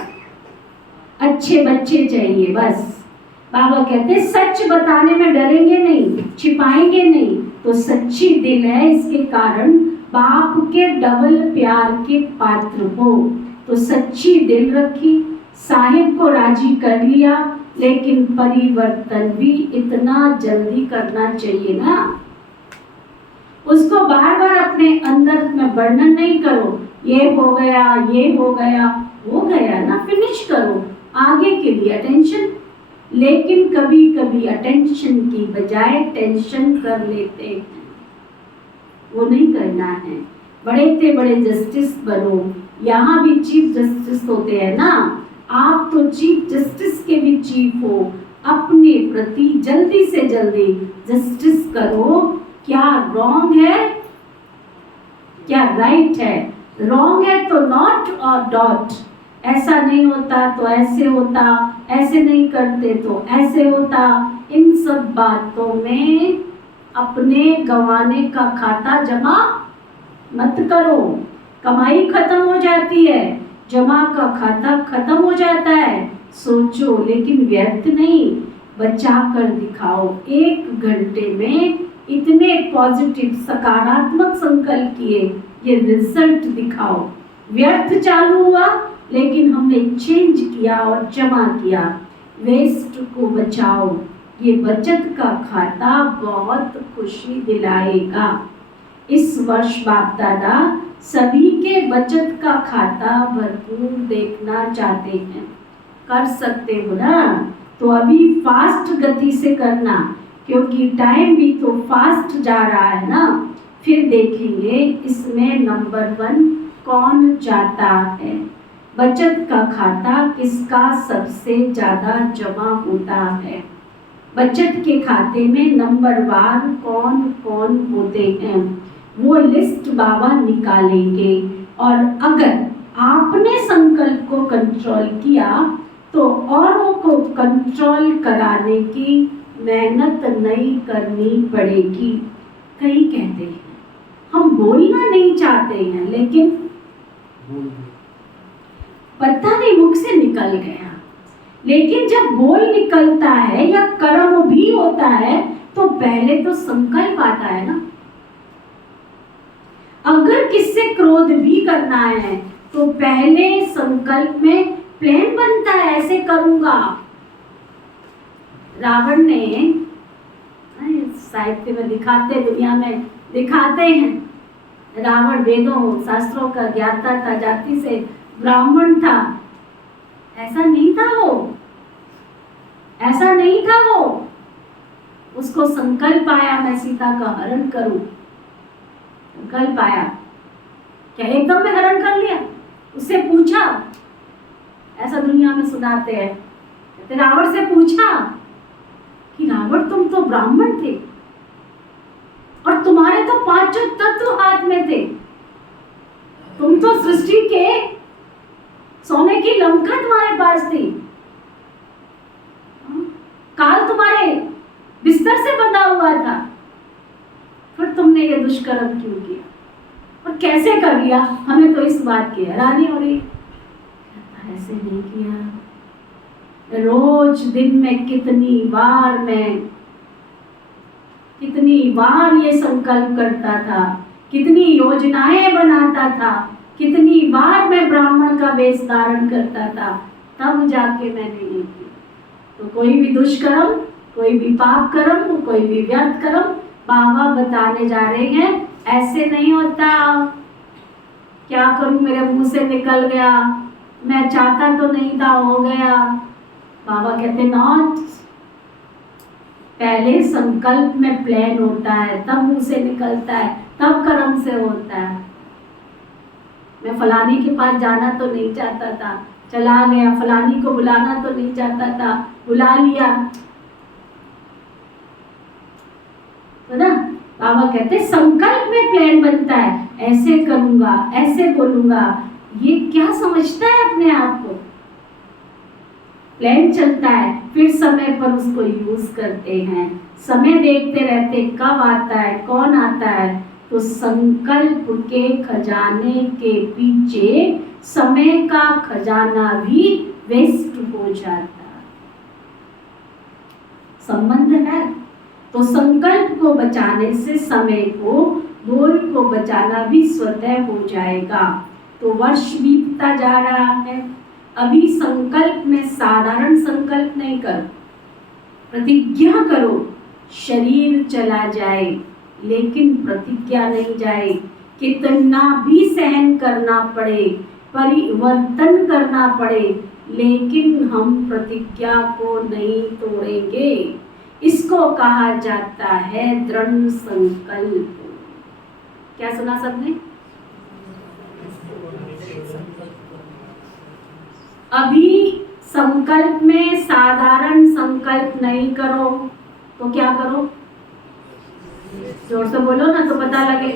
अच्छे बच्चे चाहिए। बस बाबा कहते हैं सच बताने में डरेंगे नहीं, छिपाएंगे नहीं, तो सच्ची दिल है, इसके कारण बाप के डबल प्यार के पात्र हो। तो सच्ची दिल रखी, साहिब को राजी कर लिया, लेकिन परिवर्तन भी इतना जल्दी करना चाहिए ना। उसको बार बार अपने अंदर में वर्णन नहीं करो, ये हो गया, ये हो गया, हो गया ना, फिनिश करो, आगे के लिए अटेंशन। लेकिन कभी कभी अटेंशन की बजाय टेंशन कर लेते हैं, वो नहीं करना है। बड़े से बड़े जस्टिस बनो, यहाँ भी चीफ जस्टिस होते हैं ना, आप तो चीफ जस्टिस के भी चीफ हो। अपने प्रति जल्दी से जल्दी जस्टिस करो, क्या रॉन्ग है क्या राइट है। रॉन्ग है तो नॉट और डॉट, ऐसा नहीं होता तो ऐसे होता, ऐसे नहीं करते तो ऐसे होता। इन सब बातों में अपने गंवाने का खाता जमा मत करो। कमाई खत्म हो जाती है, जमा का खाता खत्म हो जाता है। सोचो लेकिन व्यर्थ नहीं, बचा कर दिखाओ। 1 घंटे में इतने पॉजिटिव सकारात्मक संकल्प किए, ये रिजल्ट दिखाओ। व्यर्थ चालू हुआ, लेकिन हमने चेंज किया और जमा किया। वेस्ट को बचाओ, ये बचत का खाता बहुत खुशी दिलाएगा। इस वर्ष बाप दादा सभी के बचत का खाता भरपूर देखना चाहते हैं। कर सकते हो ना, तो अभी फास्ट गति से करना, क्योंकि टाइम भी तो फास्ट जा रहा है ना। फिर देखेंगे इसमें नंबर 1 कौन जाता है। बचत का खाता किसका सबसे ज्यादा जमा होता है। बचत के खाते में नंबरवार कौन कौन होते हैं, वो लिस्ट बाबा निकालेंगे। और अगर आपने संकल्प को कंट्रोल किया तो औरों को कंट्रोल कराने की मेहनत नहीं करनी पड़ेगी। कई कहते हैं हम बोलना नहीं चाहते हैं, लेकिन पता नहीं मुख से निकल गया। लेकिन जब बोल निकलता है या कर्म भी होता है, तो पहले तो संकल्प आता है ना। अगर किससे क्रोध भी करना है, तो पहले संकल्प में प्लान बनता है, ऐसे करूंगा। रावण ने साहित्य में दिखाते, दुनिया में दिखाते हैं, रावण वेदों शास्त्रों का ज्ञाता था, जाति से ब्राह्मण था। ऐसा नहीं था वो, ऐसा नहीं था वो। उसको संकल्प आया मैं सीता का हरण करूं। संकल्प आया, क्या एकदम में हरण कर लिया? उससे पूछा, ऐसा दुनिया में सुनाते हैं, रावण से पूछा कि रावण तुम तो ब्राह्मण थे और तुम्हारे तो 5 तत्व हाथ में थे, तुम तो सृष्टि के सोने की लंका तुम्हारे पास थी, काल तुम्हारे बिस्तर से बंधा हुआ था, फिर तुमने ये दुष्कर्म क्यों किया और कैसे कर लिया? हमें तो इस बात की हैरानी हो रही। ऐसे नहीं किया। रोज दिन में कितनी बार ये संकल्प करता था, कितनी योजनाएं बनाता था, कितनी बार मैं ब्राह्मण का वेश धारण करता था, तब जाके मैंने ये किया। तो कोई भी दुष्कर्म, कोई भी पाप कर्म, कोई भी व्यर्थ कर्म, बाबा बताने जा रहे हैं ऐसे नहीं होता। क्या करूं, मेरे मुंह से निकल गया, मैं चाहता तो नहीं था, हो गया। बाबा कहते नॉट, पहले संकल्प में प्लान होता है, तब मुंह से निकलता है, तब कर्म से होता है। मैं फलानी के पास जाना तो नहीं चाहता था, चला गया। फलानी को बुलाना तो नहीं चाहता था, बुला लिया। तो ना बाबा कहते संकल्प में प्लान बनता है, ऐसे करूंगा, ऐसे बोलूंगा। ये क्या समझता है अपने आप को? प्लान चलता है, फिर समय पर उसको यूज करते हैं। समय देखते रहते कब आता है, कौन आता है। तो संकल्प के खजाने के पीछे समय का खजाना भी वेस्ट हो जाता है। संबंध है। तो संकल्प को बचाने से समय को, बोल को बचाना भी स्वतः हो जाएगा। तो वर्ष बीतता जा रहा है। अभी संकल्प में साधारण संकल्प नहीं करो, प्रतिज्ञा करो। शरीर चला जाए लेकिन प्रतिज्ञा नहीं जाए। कितना भी सहन करना पड़े, परिवर्तन करना पड़े, लेकिन हम प्रतिज्ञा को नहीं तोड़ेंगे। इसको कहा जाता है दृढ़ संकल्प। क्या सुना सबने? अभी संकल्प में साधारण संकल्प नहीं करो तो क्या करो? जोर से बोलो ना तो पता लगे।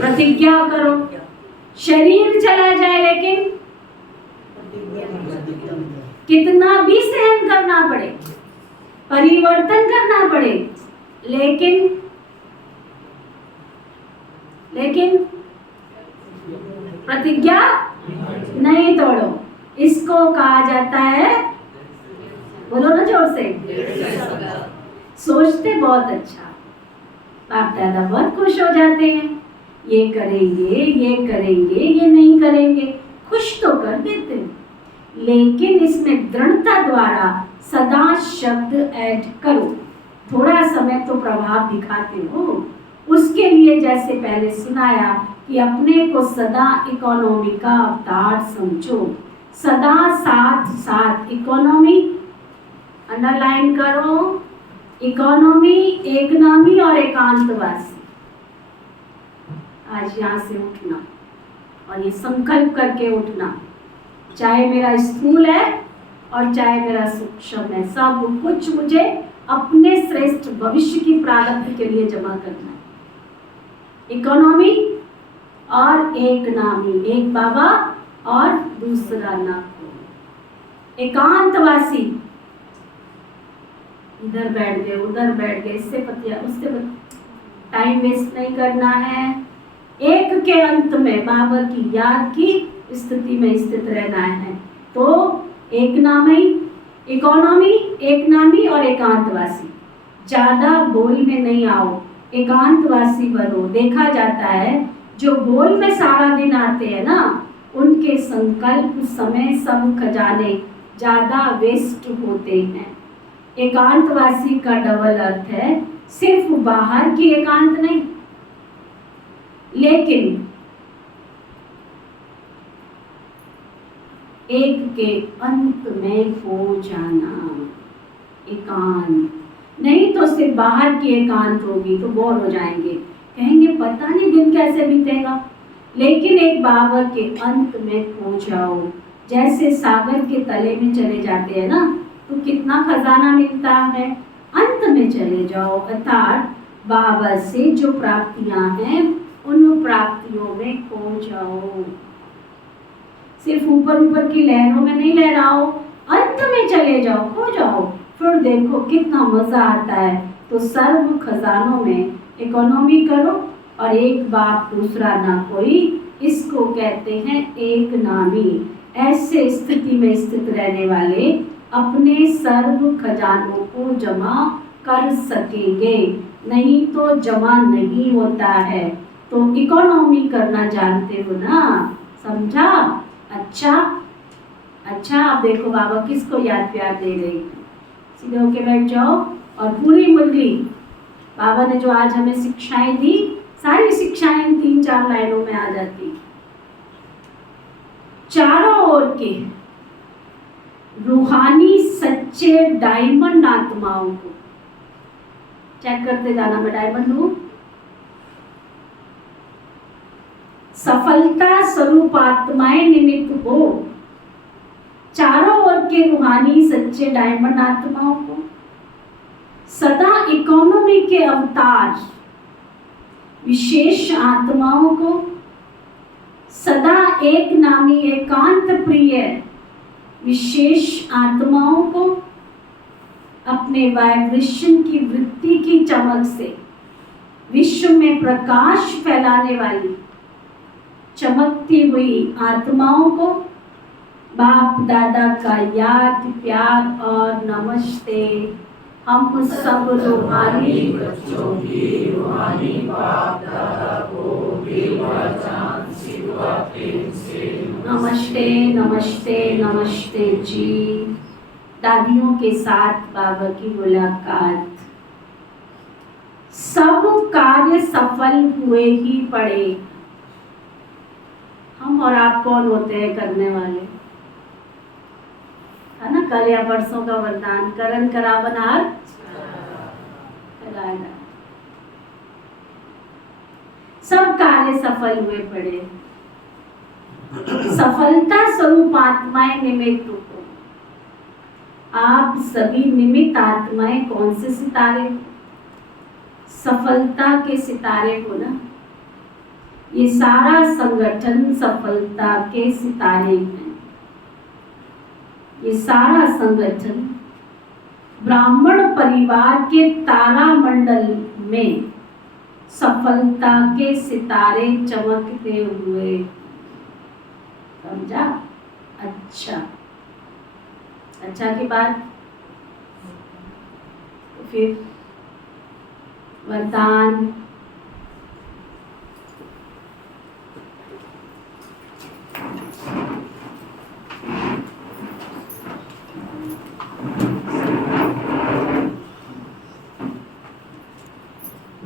प्रतिज्ञा करो। शरीर चला जाए लेकिन कितना भी सहन करना पड़े, परिवर्तन करना पड़े, लेकिन प्रतिज्ञा नहीं तोड़ो। इसको कहा जाता है, बोलो ना जोर से। सोचते बहुत अच्छा, बाप दादा बहुत खुश हो जाते हैं, ये करेंगे, ये करेंगे, ये नहीं करेंगे, खुश तो कर देते हैं। लेकिन इसमें दृढ़ता द्वारा सदा शब्द ऐड करो। थोड़ा समय तो प्रभाव दिखाते हो। उसके लिए जैसे पहले सुनाया कि अपने को सदा इकोनॉमी का अवतार समझो। सदा साथ साथ इकोनॉमी, अंडरलाइन करो, इकोनॉमी, एक नामी और एकांतवासी। आज यहाँ से उठना और ये संकल्प करके उठना, चाहे मेरा स्थूल है और चाहे मेरा सूक्ष्म है, सब कुछ मुझे अपने श्रेष्ठ भविष्य की प्रारंभ के लिए जमा करना है। इकोनॉमी और एक नामी, एक बाबा और दूसरा नाको। एकांतवासी, इधर बैठ गए, उधर बैठ गए, इससे पतिया उससे टाइम वेस्ट नहीं करना है। एक के अंत में बाबा की याद की स्थिति में स्थित रहना है। तो एक नामी, इकोनॉमी, एक नामी और एकांतवासी। ज्यादा बोल में नहीं आओ, एकांतवासी बनो। देखा जाता है जो बोल में सारा दिन आते हैं ना, उनके संकल्प, समय, सब खजाने ज्यादा वेस्ट होते हैं। एकांतवासी का डबल अर्थ है, सिर्फ बाहर की एकांत नहीं, लेकिन एक के अंत में हो जाना। एकांत नहीं तो सिर्फ बाहर की एकांत होगी तो बोर हो जाएंगे, कहेंगे पता नहीं दिन कैसे बीतेगा। लेकिन एक बाबा के अंत में खो जाओ। जैसे सागर के तले में चले जाते हैं ना, तो कितना खजाना मिलता है। अंत में चले जाओ, अर्थात बाबा से जो प्राप्तियां हैं उन प्राप्तियों में खो जाओ। सिर्फ ऊपर ऊपर की लहरों में नहीं लहराओ, अंत में चले जाओ, खो जाओ, फिर देखो कितना मजा आता है। तो सर्व खजानों में इकोनॉमी करो और एक बाप दूसरा ना कोई, इसको कहते हैं एक नामी। ऐसे स्थिति में स्थित रहने वाले अपने सर्व खजानों को जमा कर सकेंगे, नहीं तो जमा नहीं होता है। तो इकोनॉमी करना जानते हो ना, समझा? अच्छा आप देखो बाबा किसको याद प्यार दे रही है। सीधे होके बैठ जाओ और पूरी मुरली बाबा ने जो आज हमें शिक्षाएं दी, सारी शिक्षाएं 3-4 लाइनों में आ जाती। चारों ओर के रूहानी सच्चे डायमंड आत्माओं को चेक करते जाना। मैं डायमंड हूं, सफलता स्वरूप आत्माएं निमित्त हो। चारों ओर के रूहानी सच्चे डायमंड आत्माओं को, सदा इकोनॉमी के अवतार विशेष आत्माओं को, सदा एक नामी एकांत प्रिय विशेष आत्माओं को अपने वाइब्रेशन की वृत्ति की चमक से विश्व में प्रकाश फैलाने वाली चमकती हुई आत्माओं को बाप दादा का याद प्यार और नमस्ते। हम सब रूहानी बच्चों की रूहानी बाप दादा को प्रेम से नमस्ते नमस्ते नमस्ते जी। दादियों के साथ बाबा की मुलाकात। सब कार्य सफल हुए ही पड़े। हम और आप कौन होते हैं करने वाले, है ना? कल या परसों का वरदान, करन करावन हार कराना। सब कार्य सफल हुए पड़े। सफलता स्वरूप आत्माएं निमित्त हो। आप सभी निमित्त आत्माएं कौन से सितारे? सफलता के सितारे हो ना। ये सारा संगठन सफलता के सितारे हैं। ये सारा संगठन ब्राह्मण परिवार के तारा मंडल में सफलता के सितारे चमकते हुए। समझा? अच्छा, अच्छा की बात। तो फिर वरदान।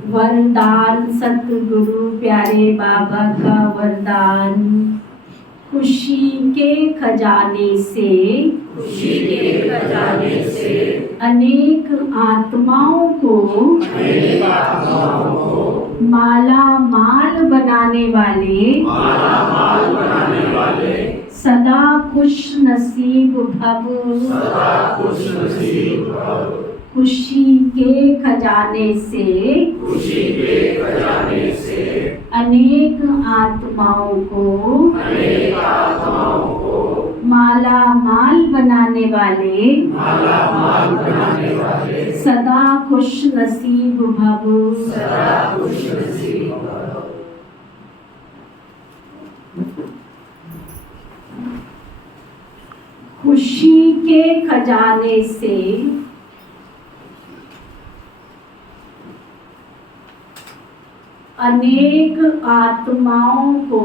वरदान सतगुरु प्यारे बाबा का वरदान। खुशी के खजाने से अनेक आत्माओं को माला माल बनाने वाले सदा खुश नसीब भव। खुशी के खजाने से अनेक आत्माओं को माला माल बनाने वाले सदा खुश नसीब भव। खुशी के खजाने से अनेक आत्माओं को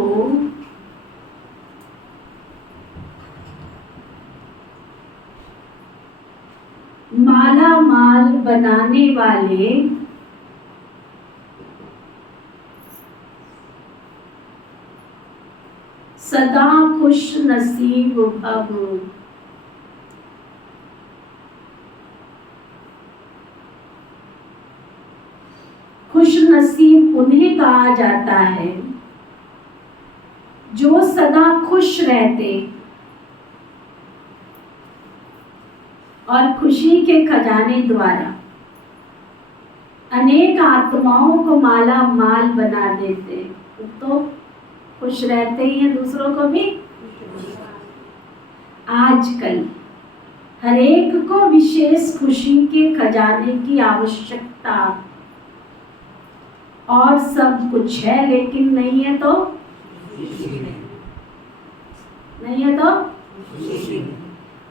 माला माल बनाने वाले सदा खुश नसीब भव। खुश नसीब उन्हें कहा जाता है जो सदा खुश रहते और खुशी के खजाने द्वारा अनेक आत्माओं को माला माल बना देते। तो खुश रहते ही हैं, दूसरों को भी। आजकल हर एक को विशेष खुशी के खजाने की आवश्यकता और सब कुछ है, लेकिन नहीं है तो नहीं है तो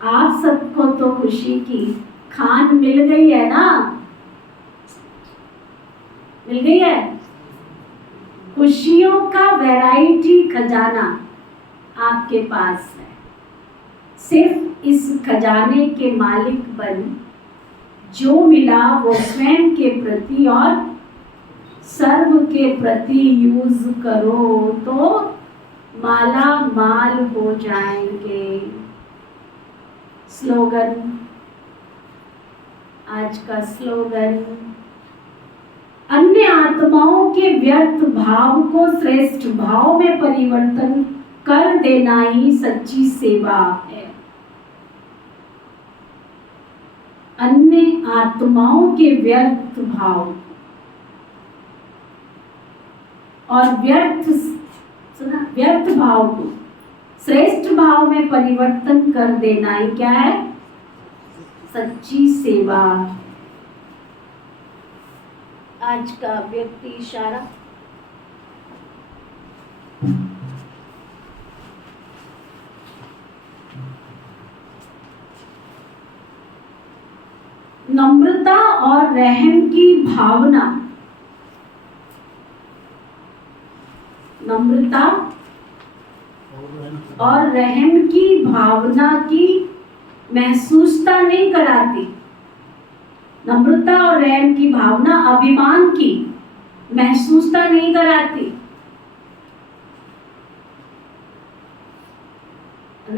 आप सबको तो खुशी की खान मिल गई है ना, मिल गई है। खुशियों का वैरायटी खजाना आपके पास है। सिर्फ इस खजाने के मालिक बन, जो मिला वो स्वयं के प्रति और सर्व के प्रति यूज करो तो माला माल हो जाएंगे। स्लोगन, आज का स्लोगन, अन्य आत्माओं के व्यर्थ भाव को श्रेष्ठ भाव में परिवर्तन कर देना ही सच्ची सेवा है। अन्य आत्माओं के व्यर्थ भाव और व्यर्थ भाव को श्रेष्ठ भाव में परिवर्तन कर देना ही क्या है? सच्ची सेवा। आज का व्यक्ति इशारा। नम्रता और रहम की भावना, नम्रता और रहम की भावना की महसूसता नहीं कराती। नम्रता और रहम की भावना अभिमान की महसूसता नहीं कराती।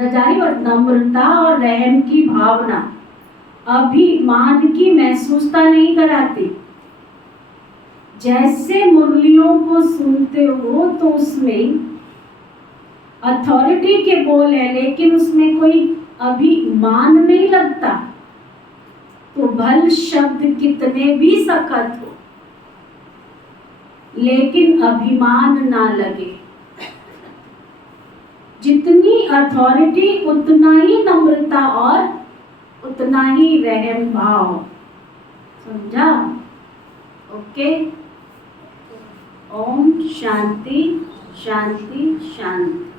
जारी बात, नम्रता और रहम की भावना अभिमान की महसूसता नहीं कराती। जैसे मुरलियों को सुनते हो तो उसमें अथॉरिटी के बोल है, लेकिन उसमें कोई अभिमान नहीं लगता। तो भल शब्द कितने भी सख्त हो, लेकिन अभिमान ना लगे। जितनी अथॉरिटी उतना ही नम्रता और उतना ही रहम भाव। समझा? ओके। ओम शांति शांति शांति।